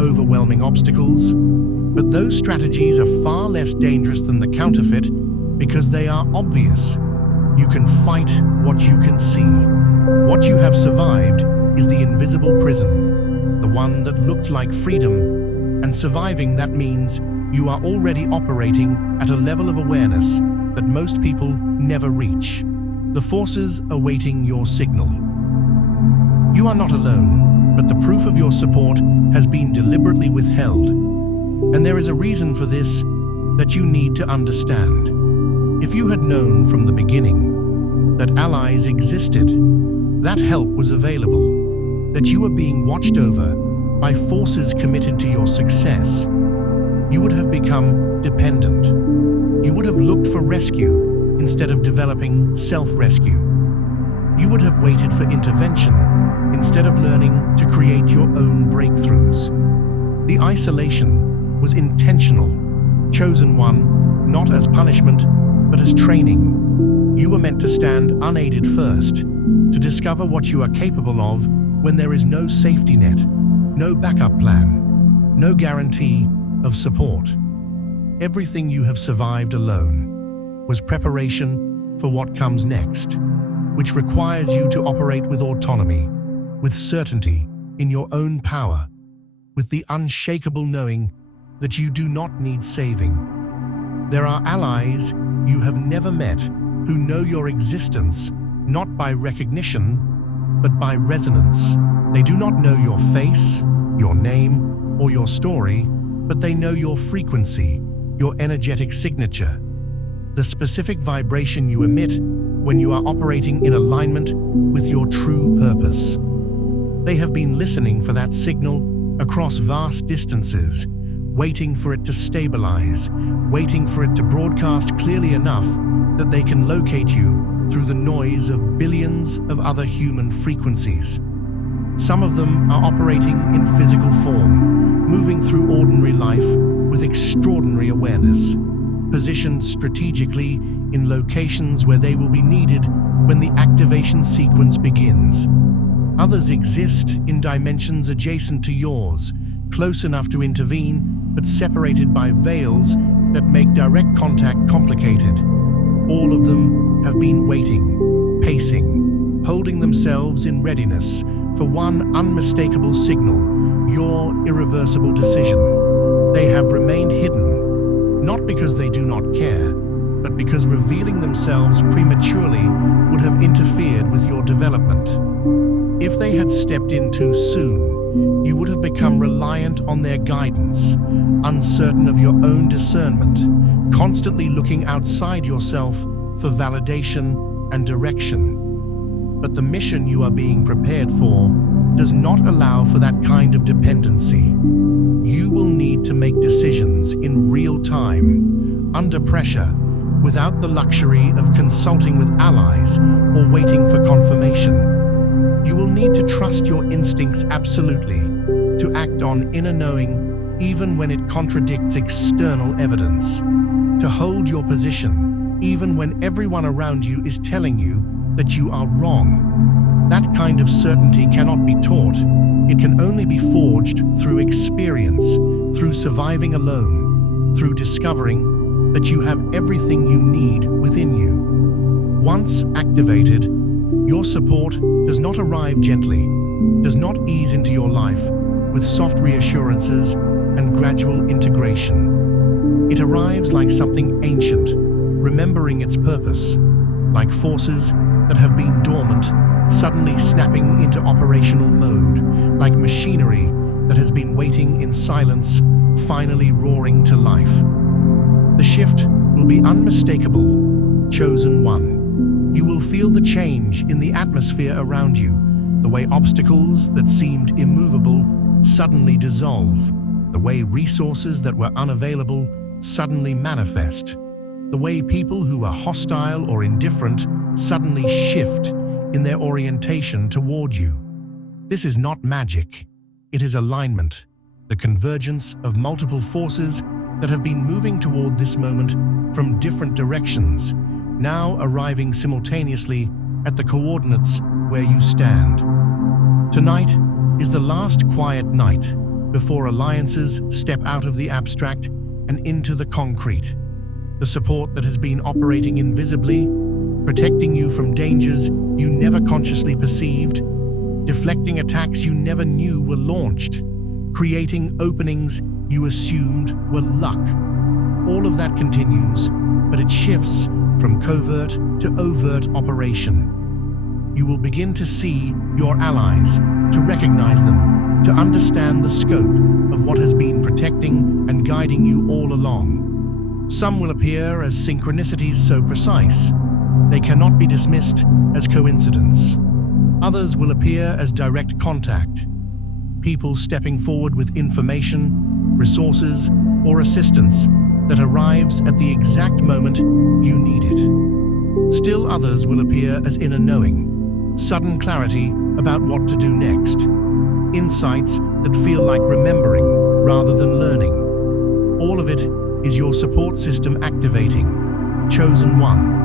overwhelming obstacles. But those strategies are far less dangerous than the counterfeit because they are obvious. You can fight what you can see. What you have survived is the invisible prison, the one that looked like freedom, and surviving that means you are already operating at a level of awareness that most people never reach. The forces are waiting your signal. You are not alone, but the proof of your support has been deliberately withheld. And there is a reason for this that you need to understand. If you had known from the beginning that allies existed, that help was available, that you were being watched over by forces committed to your success, you would have become dependent. You would have looked for rescue instead of developing self-rescue. You would have waited for intervention instead of learning to create your own breakthroughs. The isolation was intentional, chosen one, not as punishment, but as training. You were meant to stand unaided first, to discover what you are capable of when there is no safety net, no backup plan, no guarantee of support. Everything you have survived alone was preparation for what comes next, which requires you to operate with autonomy, with certainty in your own power, with the unshakable knowing that you do not need saving. There are allies you have never met who know your existence not by recognition, but by resonance. They do not know your face, your name, or your story, but they know your frequency, your energetic signature, the specific vibration you emit when you are operating in alignment with your true purpose. They have been listening for that signal across vast distances, waiting for it to stabilize, waiting for it to broadcast clearly enough that they can locate you through the noise of billions of other human frequencies. Some of them are operating in physical form, moving through ordinary life with extraordinary awareness, positioned strategically in locations where they will be needed when the activation sequence begins. Others exist in dimensions adjacent to yours, close enough to intervene, but separated by veils that make direct contact complicated. All of them have been waiting, pacing, holding themselves in readiness for one unmistakable signal, your irreversible decision. They have remained hidden, not because they do not care, but because revealing themselves prematurely would have interfered with your development. If they had stepped in too soon, you would have become reliant on their guidance, uncertain of your own discernment, constantly looking outside yourself for validation and direction. But the mission you are being prepared for does not allow for that kind of dependency. You will need to make decisions in real time, under pressure, without the luxury of consulting with allies or waiting for confirmation. You will need to trust your instincts absolutely, to act on inner knowing even when it contradicts external evidence, to hold your position even when everyone around you is telling you that you are wrong. That kind of certainty cannot be taught. It can only be forged through experience, through surviving alone, through discovering that you have everything you need within you. Once activated, your support does not arrive gently, does not ease into your life with soft reassurances and gradual integration. It arrives like something ancient, remembering its purpose, like forces that have been dormant, suddenly snapping into operational mode, like machinery that has been waiting in silence, finally roaring to life. The shift will be unmistakable, chosen one. You will feel the change in the atmosphere around you, the way obstacles that seemed immovable suddenly dissolve, the way resources that were unavailable suddenly manifest, the way people who were hostile or indifferent suddenly shift in their orientation toward you. This is not magic. It is alignment, the convergence of multiple forces that have been moving toward this moment from different directions, now arriving simultaneously at the coordinates where you stand. Tonight is the last quiet night before alliances step out of the abstract and into the concrete. The support that has been operating invisibly, protecting you from dangers you never consciously perceived, deflecting attacks you never knew were launched, creating openings you assumed were luck. All of that continues, but it shifts from covert to overt operation. You will begin to see your allies, to recognize them, to understand the scope of what has been protecting and guiding you all along. Some will appear as synchronicities so precise they cannot be dismissed as coincidence. Others will appear as direct contact, people stepping forward with information, resources, or assistance that arrives at the exact moment you need it. Still others will appear as inner knowing, sudden clarity about what to do next, insights that feel like remembering rather than learning. All of it is your support system activating, chosen one.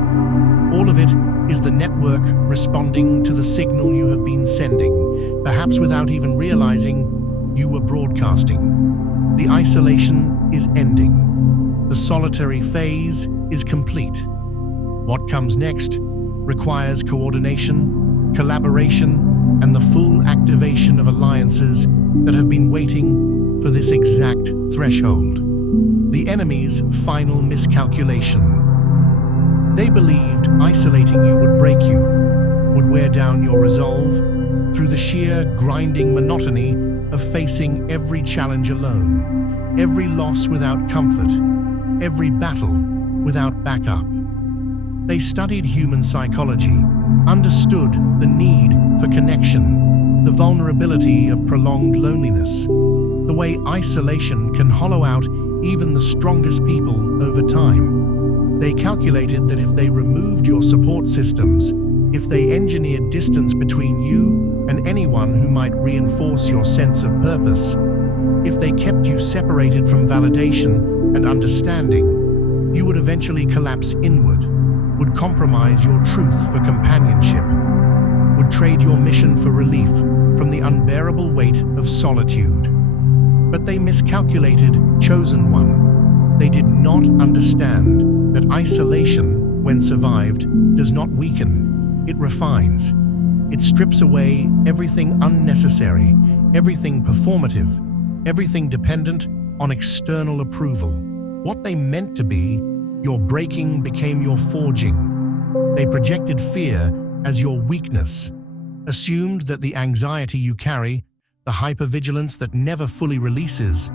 All of it is the network responding to the signal you have been sending, perhaps without even realizing you were broadcasting. The isolation is ending. The solitary phase is complete. What comes next requires coordination, collaboration, and the full activation of alliances that have been waiting for this exact threshold. The enemy's final miscalculation. They believed isolating you would break you, would wear down your resolve through the sheer grinding monotony of facing every challenge alone, every loss without comfort, every battle without backup. They studied human psychology, understood the need for connection, the vulnerability of prolonged loneliness, the way isolation can hollow out even the strongest people over time. They calculated that if they removed your support systems, if they engineered distance between you and anyone who might reinforce your sense of purpose, if they kept you separated from validation and understanding, you would eventually collapse inward, would compromise your truth for companionship, would trade your mission for relief from the unbearable weight of solitude. But they miscalculated, chosen one. They did not understand that isolation, when survived, does not weaken, it refines. It strips away everything unnecessary, everything performative, everything dependent on external approval. What they meant to be, Your breaking became your forging. They projected fear as your weakness, assumed that the anxiety you carry, the hypervigilance that never fully releases,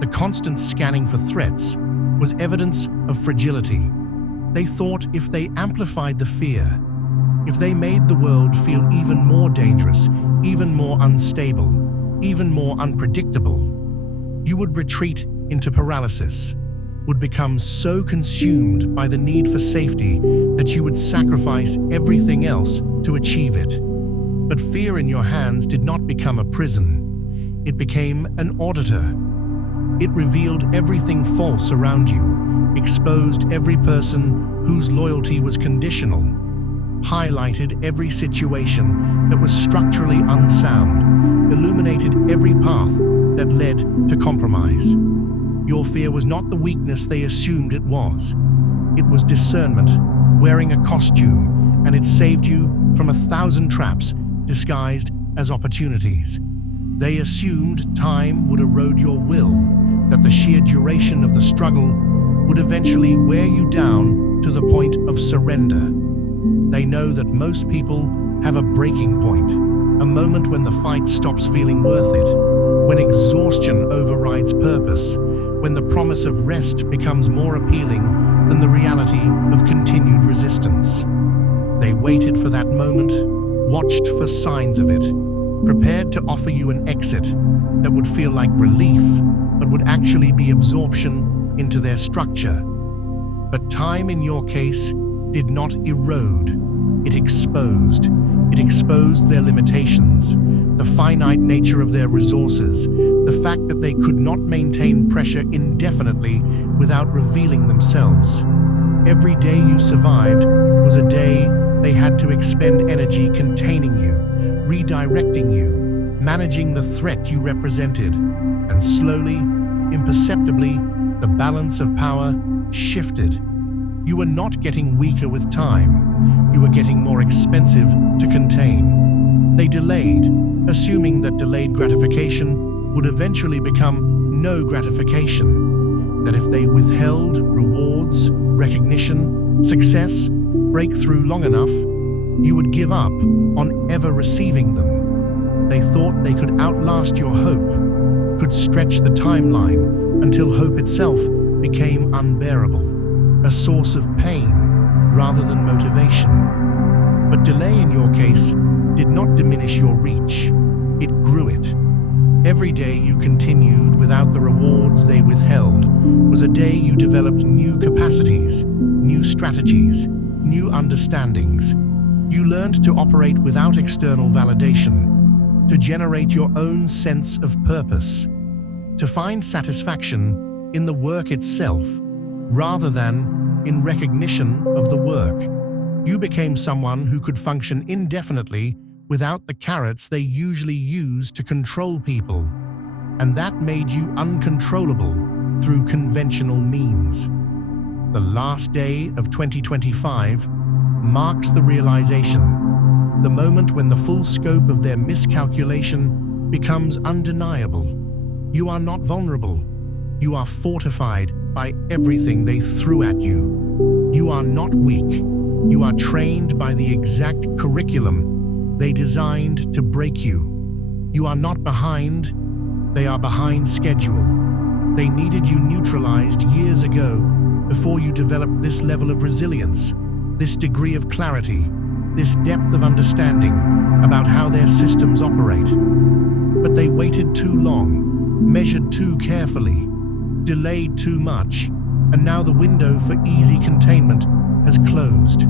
the constant scanning for threats, was evidence of fragility. They thought if they amplified the fear, if they made the world feel even more dangerous, even more unstable, even more unpredictable, you would retreat into paralysis, would become so consumed by the need for safety that you would sacrifice everything else to achieve it. But fear in your hands did not become a prison. It became an auditor. It revealed everything false around you, exposed every person whose loyalty was conditional, highlighted every situation that was structurally unsound, illuminated every path that led to compromise. Your fear was not the weakness they assumed it was. It was discernment, wearing a costume, and it saved you from 1,000 traps disguised as opportunities. They assumed time would erode your will, that the sheer duration of the struggle would eventually wear you down to the point of surrender. They know that most people have a breaking point, a moment when the fight stops feeling worth it, when exhaustion overrides purpose, when the promise of rest becomes more appealing than the reality of continued resistance. They waited for that moment, watched for signs of it, prepared to offer you an exit that would feel like relief, but would actually be absorption into their structure. But time in your case did not erode, it exposed. It exposed their limitations, the finite nature of their resources, the fact that they could not maintain pressure indefinitely without revealing themselves. Every day you survived was a day they had to expend energy containing you, redirecting you, managing the threat you represented, and slowly, imperceptibly, the balance of power shifted. You were not getting weaker with time, you were getting more expensive to contain. They delayed, assuming that delayed gratification would eventually become no gratification, that if they withheld rewards, recognition, success, breakthrough long enough, you would give up on ever receiving them. They thought they could outlast your hope, could stretch the timeline until hope itself became unbearable, a source of pain rather than motivation. But delay in your case did not diminish your reach, it grew it. Every day you continued without the rewards they withheld was a day you developed new capacities, new strategies, new understandings. You learned to operate without external validation, to generate your own sense of purpose, to find satisfaction in the work itself, rather than in recognition of the work. You became someone who could function indefinitely without the carrots they usually use to control people, and that made you uncontrollable through conventional means. The last day of 2025 marks the realization, the moment when the full scope of their miscalculation becomes undeniable. You are not vulnerable. You are fortified by everything they threw at you. You are not weak. You are trained by the exact curriculum they designed to break you. You are not behind. They are behind schedule. They needed you neutralized years ago before you developed this level of resilience, this degree of clarity, this depth of understanding about how their systems operate. But they waited too long, measured too carefully, delayed too much, and now the window for easy containment has closed.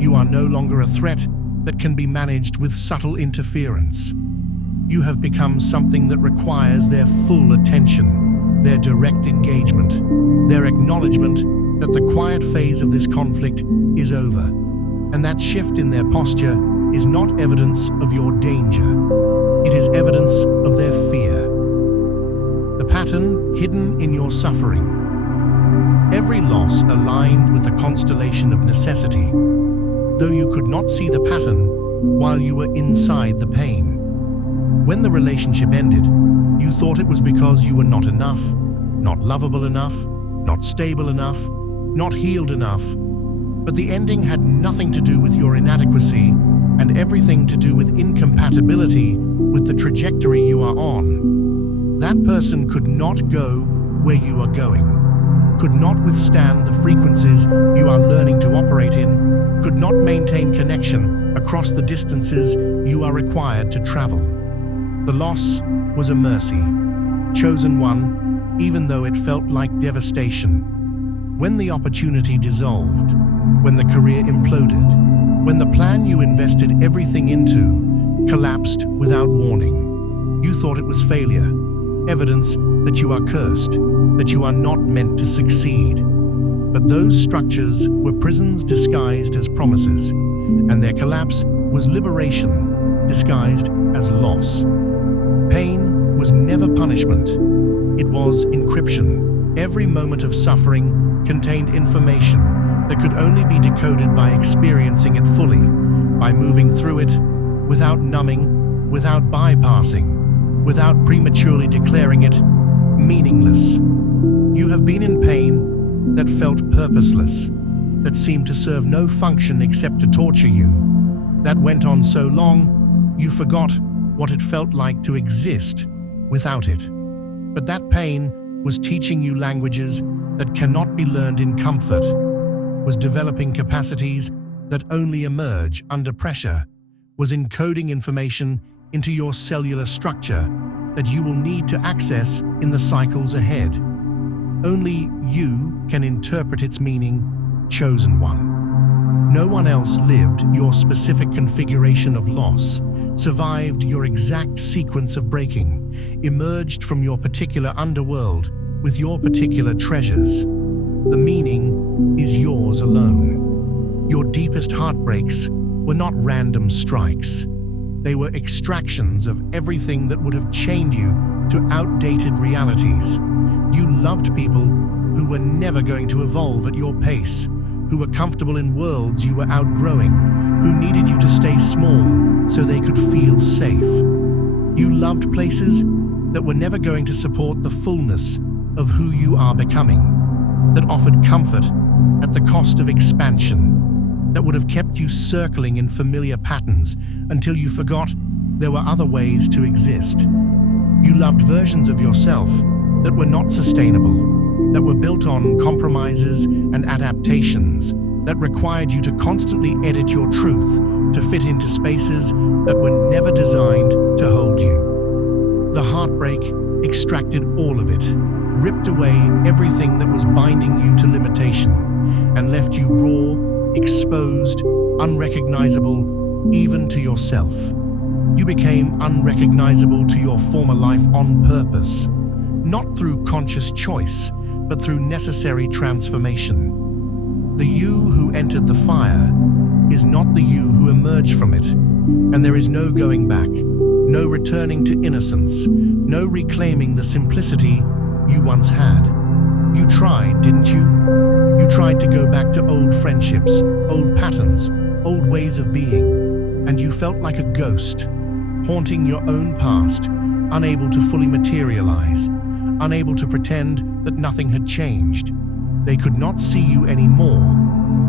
You are no longer a threat that can be managed with subtle interference. You have become something that requires their full attention, their direct engagement, their acknowledgement that the quiet phase of this conflict is over, and that shift in their posture is not evidence of your danger. It is evidence of their fear. The pattern hidden in your suffering. Every loss aligned with the constellation of necessity, though you could not see the pattern while you were inside the pain. When the relationship ended, you thought it was because you were not enough, not lovable enough, not stable enough, not healed enough. But the ending had nothing to do with your inadequacy and everything to do with incompatibility with the trajectory you are on. That person could not go where you are going, could not withstand the frequencies you are learning to operate in, could not maintain connection across the distances you are required to travel. The loss was a mercy, chosen one, even though it felt like devastation. When the opportunity dissolved, when the career imploded, when the plan you invested everything into collapsed without warning, you thought it was failure, evidence that you are cursed, that you are not meant to succeed. But those structures were prisons disguised as promises, and their collapse was liberation disguised as loss. Pain was never punishment. It was encryption. Every moment of suffering contained information that could only be decoded by experiencing it fully, by moving through it without numbing, without bypassing, without prematurely declaring it meaningless. You have been in pain that felt purposeless, that seemed to serve no function except to torture you, that went on so long you forgot what it felt like to exist without it. But that pain was teaching you languages that cannot be learned in comfort, was developing capacities that only emerge under pressure, was encoding information into your cellular structure that you will need to access in the cycles ahead. Only you can interpret its meaning, chosen one. No one else lived your specific configuration of loss, survived your exact sequence of breaking, emerged from your particular underworld with your particular treasures. The meaning is yours alone. Your deepest heartbreaks were not random strikes. They were extractions of everything that would have chained you to outdated realities. You loved people who were never going to evolve at your pace, who were comfortable in worlds you were outgrowing, who needed you to stay small so they could feel safe. You loved places that were never going to support the fullness of who you are becoming, that offered comfort at the cost of expansion, that would have kept you circling in familiar patterns until you forgot there were other ways to exist. You loved versions of yourself that were not sustainable, that were built on compromises and adaptations, that required you to constantly edit your truth to fit into spaces that were never designed to hold you. The heartbreak extracted all of it, ripped away everything that was binding you to limitation, and left you raw, exposed, unrecognizable, even to yourself. You became unrecognizable to your former life on purpose, not through conscious choice, but through necessary transformation. The you who entered the fire is not the you who emerged from it, and there is no going back, no returning to innocence, no reclaiming the simplicity you once had. You tried, didn't you? You tried to go back to old friendships, old patterns, old ways of being, and you felt like a ghost, haunting your own past, unable to fully materialize, unable to pretend that nothing had changed. They could not see you anymore,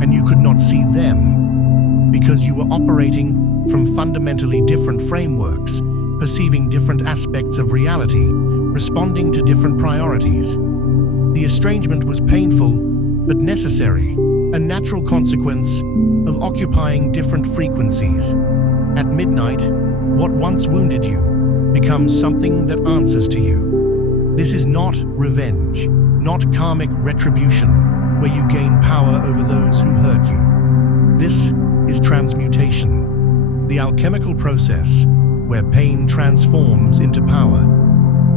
and you could not see them, because you were operating from fundamentally different frameworks, perceiving different aspects of reality, responding to different priorities. The estrangement was painful, but necessary, a natural consequence of occupying different frequencies. At midnight, what once wounded you becomes something that answers to you. This is not revenge, not karmic retribution, where you gain power over those who hurt you. This is transmutation, the alchemical process where pain transforms into power,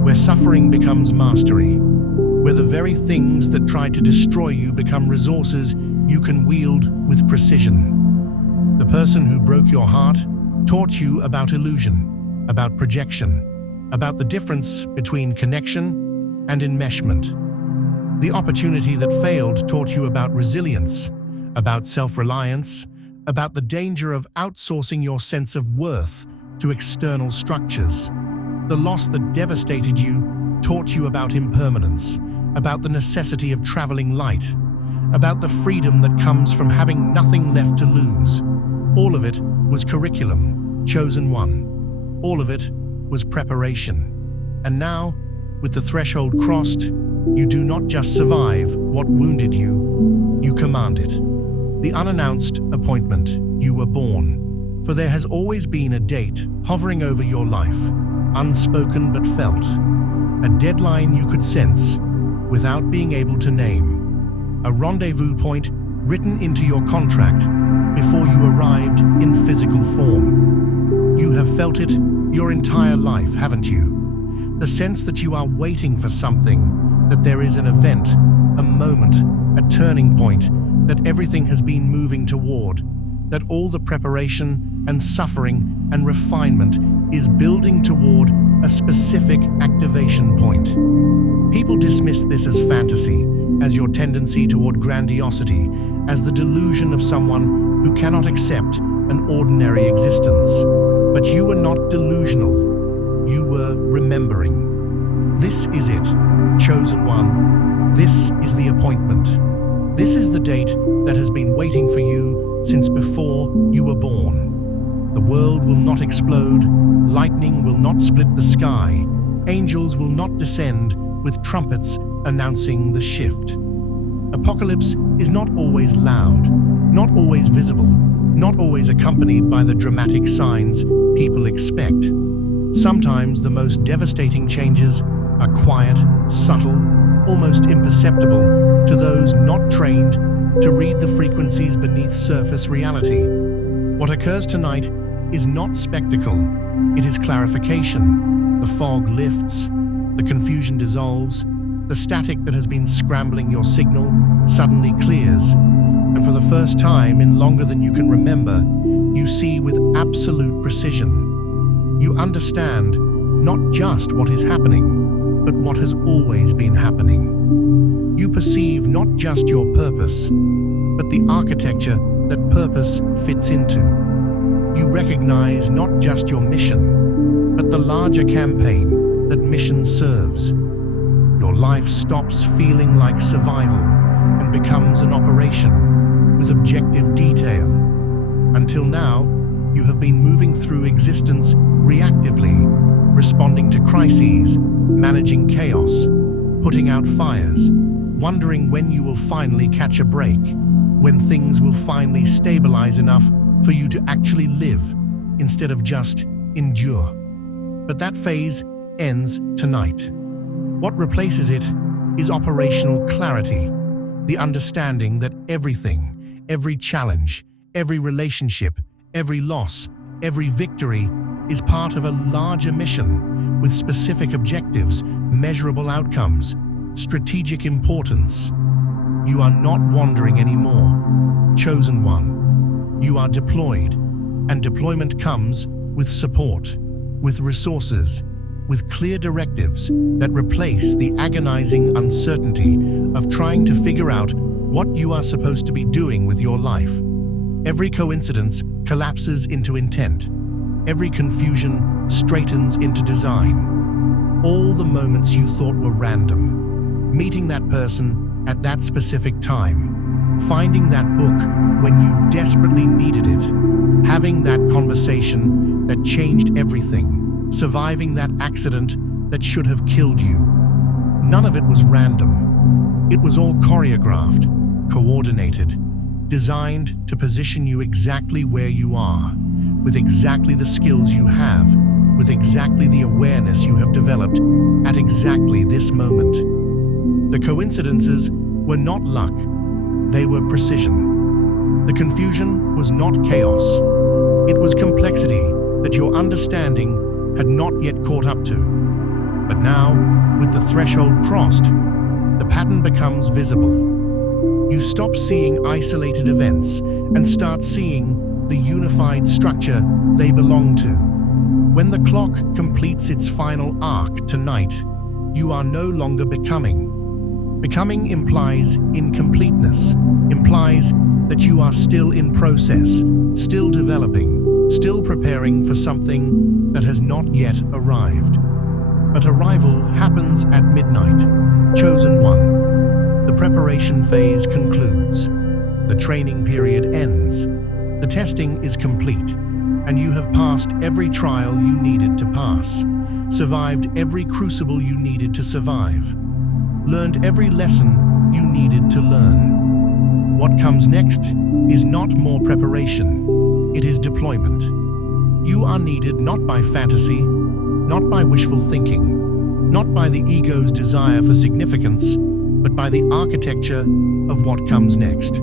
where suffering becomes mastery, where the very things that tried to destroy you become resources you can wield with precision. The person who broke your heart taught you about illusion, about projection, about the difference between connection and enmeshment. The opportunity that failed taught you about resilience, about self-reliance, about the danger of outsourcing your sense of worth to external structures. The loss that devastated you taught you about impermanence, about the necessity of traveling light, about the freedom that comes from having nothing left to lose. All of it was curriculum, chosen one. All of it was preparation. And now, with the threshold crossed, you do not just survive what wounded you, you command it. The unannounced appointment, you were born. For there has always been a date hovering over your life, unspoken but felt. A deadline you could sense without being able to name. A rendezvous point written into your contract before you arrived in physical form. You have felt it your entire life, haven't you? The sense that you are waiting for something, that there is an event, a moment, a turning point, that everything has been moving toward, that all the preparation and suffering and refinement is building toward a specific activation point. People dismiss this as fantasy, as your tendency toward grandiosity, as the delusion of someone who cannot accept an ordinary existence. But you were not delusional. You were remembering. This is it, chosen one. This is the appointment. This is the date that has been waiting for you since before you were born. The world will not explode, lightning will not split the sky, angels will not descend with trumpets announcing the shift. Apocalypse is not always loud, not always visible, not always accompanied by the dramatic signs people expect. Sometimes the most devastating changes are quiet, subtle, almost imperceptible to those not trained to read the frequencies beneath surface reality. What occurs tonight is not spectacle, it is clarification. The fog lifts, the confusion dissolves, the static that has been scrambling your signal suddenly clears, and for the first time in longer than you can remember, you see with absolute precision. You understand not just what is happening, but what has always been happening. You perceive not just your purpose, but the architecture that purpose fits into. You recognize not just your mission, but the larger campaign that mission serves. Your life stops feeling like survival and becomes an operation with objective detail. Until now, you have been moving through existence reactively, responding to crises, managing chaos, putting out fires, wondering when you will finally catch a break, when things will finally stabilize enough for you to actually live instead of just endure. But that phase ends tonight. What replaces it is operational clarity, the understanding that everything, every challenge, every relationship, every loss, every victory is part of a larger mission with specific objectives, measurable outcomes, strategic importance. You are not wandering anymore, chosen one. You are deployed, and deployment comes with support, with resources, with clear directives that replace the agonizing uncertainty of trying to figure out what you are supposed to be doing with your life. Every coincidence collapses into intent. Every confusion straightens into design. All the moments you thought were random, meeting that person at that specific time, finding that book when you desperately needed it, having that conversation that changed everything, surviving that accident that should have killed you. None of it was random. It was all choreographed, coordinated, designed to position you exactly where you are, with exactly the skills you have, with exactly the awareness you have developed at exactly this moment. The coincidences were not luck, they were precision. The confusion was not chaos. It was complexity that your understanding had not yet caught up to. But now, with the threshold crossed, the pattern becomes visible. You stop seeing isolated events and start seeing the unified structure they belong to. When the clock completes its final arc tonight, you are no longer becoming. Becoming implies incompleteness, implies that you are still in process, still developing, still preparing for something that has not yet arrived. But arrival happens at midnight, chosen one. The preparation phase concludes. The training period ends. The testing is complete, and you have passed every trial you needed to pass, survived every crucible you needed to survive, learned every lesson you needed to learn. What comes next is not more preparation, it is deployment. You are needed not by fantasy, not by wishful thinking, not by the ego's desire for significance, but by the architecture of what comes next.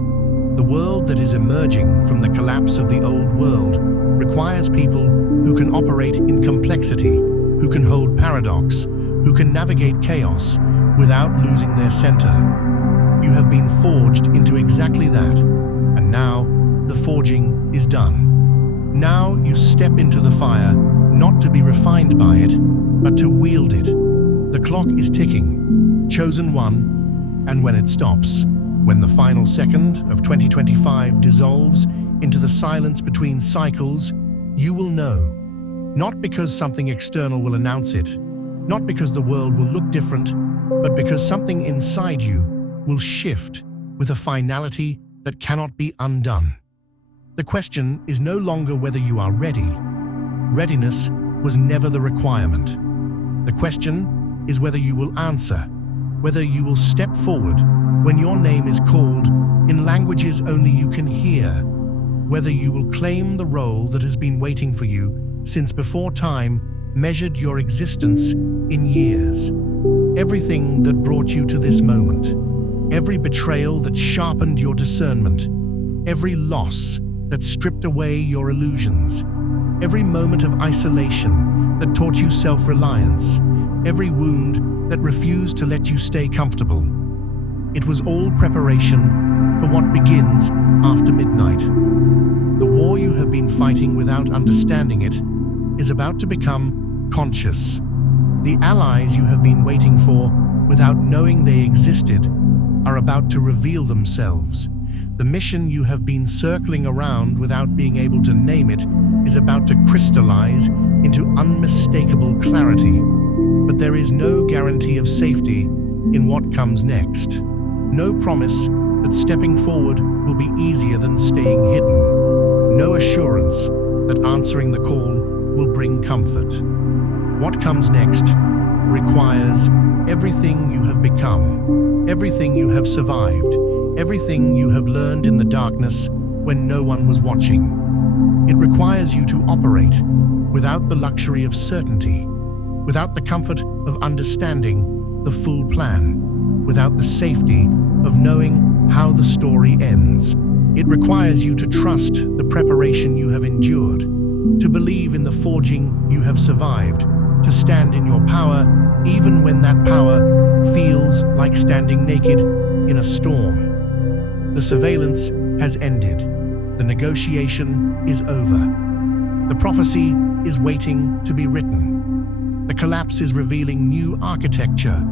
The world that is emerging from the collapse of the old world requires people who can operate in complexity, who can hold paradox, who can navigate chaos without losing their center. You have been forged into exactly that, and now the forging is done. Now you step into the fire, not to be refined by it, but to wield it. The clock is ticking, chosen one, and when it stops, when the final second of 2025 dissolves into the silence between cycles, you will know. Not because something external will announce it, not because the world will look different, but because something inside you will shift with a finality that cannot be undone. The question is no longer whether you are ready. Readiness was never the requirement. The question is whether you will answer, whether you will step forward when your name is called in languages only you can hear, whether you will claim the role that has been waiting for you since before time measured your existence in years. Everything that brought you to this moment, every betrayal that sharpened your discernment, every loss that stripped away your illusions, every moment of isolation that taught you self-reliance, every wound that refused to let you stay comfortable. It was all preparation for what begins after midnight. The war you have been fighting without understanding it is about to become conscious. The allies you have been waiting for without knowing they existed are about to reveal themselves. The mission you have been circling around without being able to name it is about to crystallize into unmistakable clarity. But there is no guarantee of safety in what comes next. No promise that stepping forward will be easier than staying hidden. No assurance that answering the call will bring comfort. What comes next requires everything you have become, everything you have survived, everything you have learned in the darkness when no one was watching. It requires you to operate without the luxury of certainty, without the comfort of understanding the full plan, without the safety of knowing how the story ends. It requires you to trust the preparation you have endured, to believe in the forging you have survived, to stand in your power even when that power feels like standing naked in a storm. The surveillance has ended. The negotiation is over. The prophecy is waiting to be written. The collapse is revealing new architecture.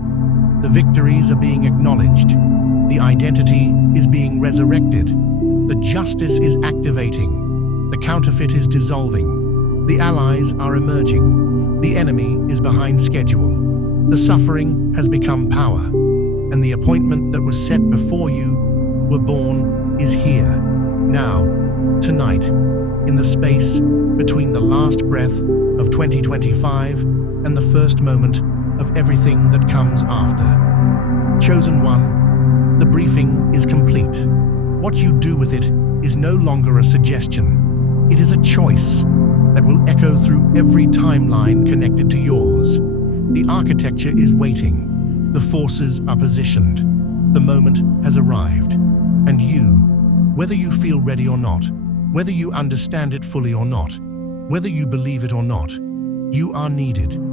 The victories are being acknowledged. The identity is being resurrected. The justice is activating. The counterfeit is dissolving. The allies are emerging. The enemy is behind schedule. The suffering has become power. And the appointment that was set before you were born is here, now, tonight, in the space between the last breath of 2025 and the first moment of everything that comes after. Chosen one, the briefing is complete. What you do with it is no longer a suggestion. It is a choice that will echo through every timeline connected to yours. The architecture is waiting. The forces are positioned. The moment has arrived. And you, whether you feel ready or not, whether you understand it fully or not, whether you believe it or not, you are needed.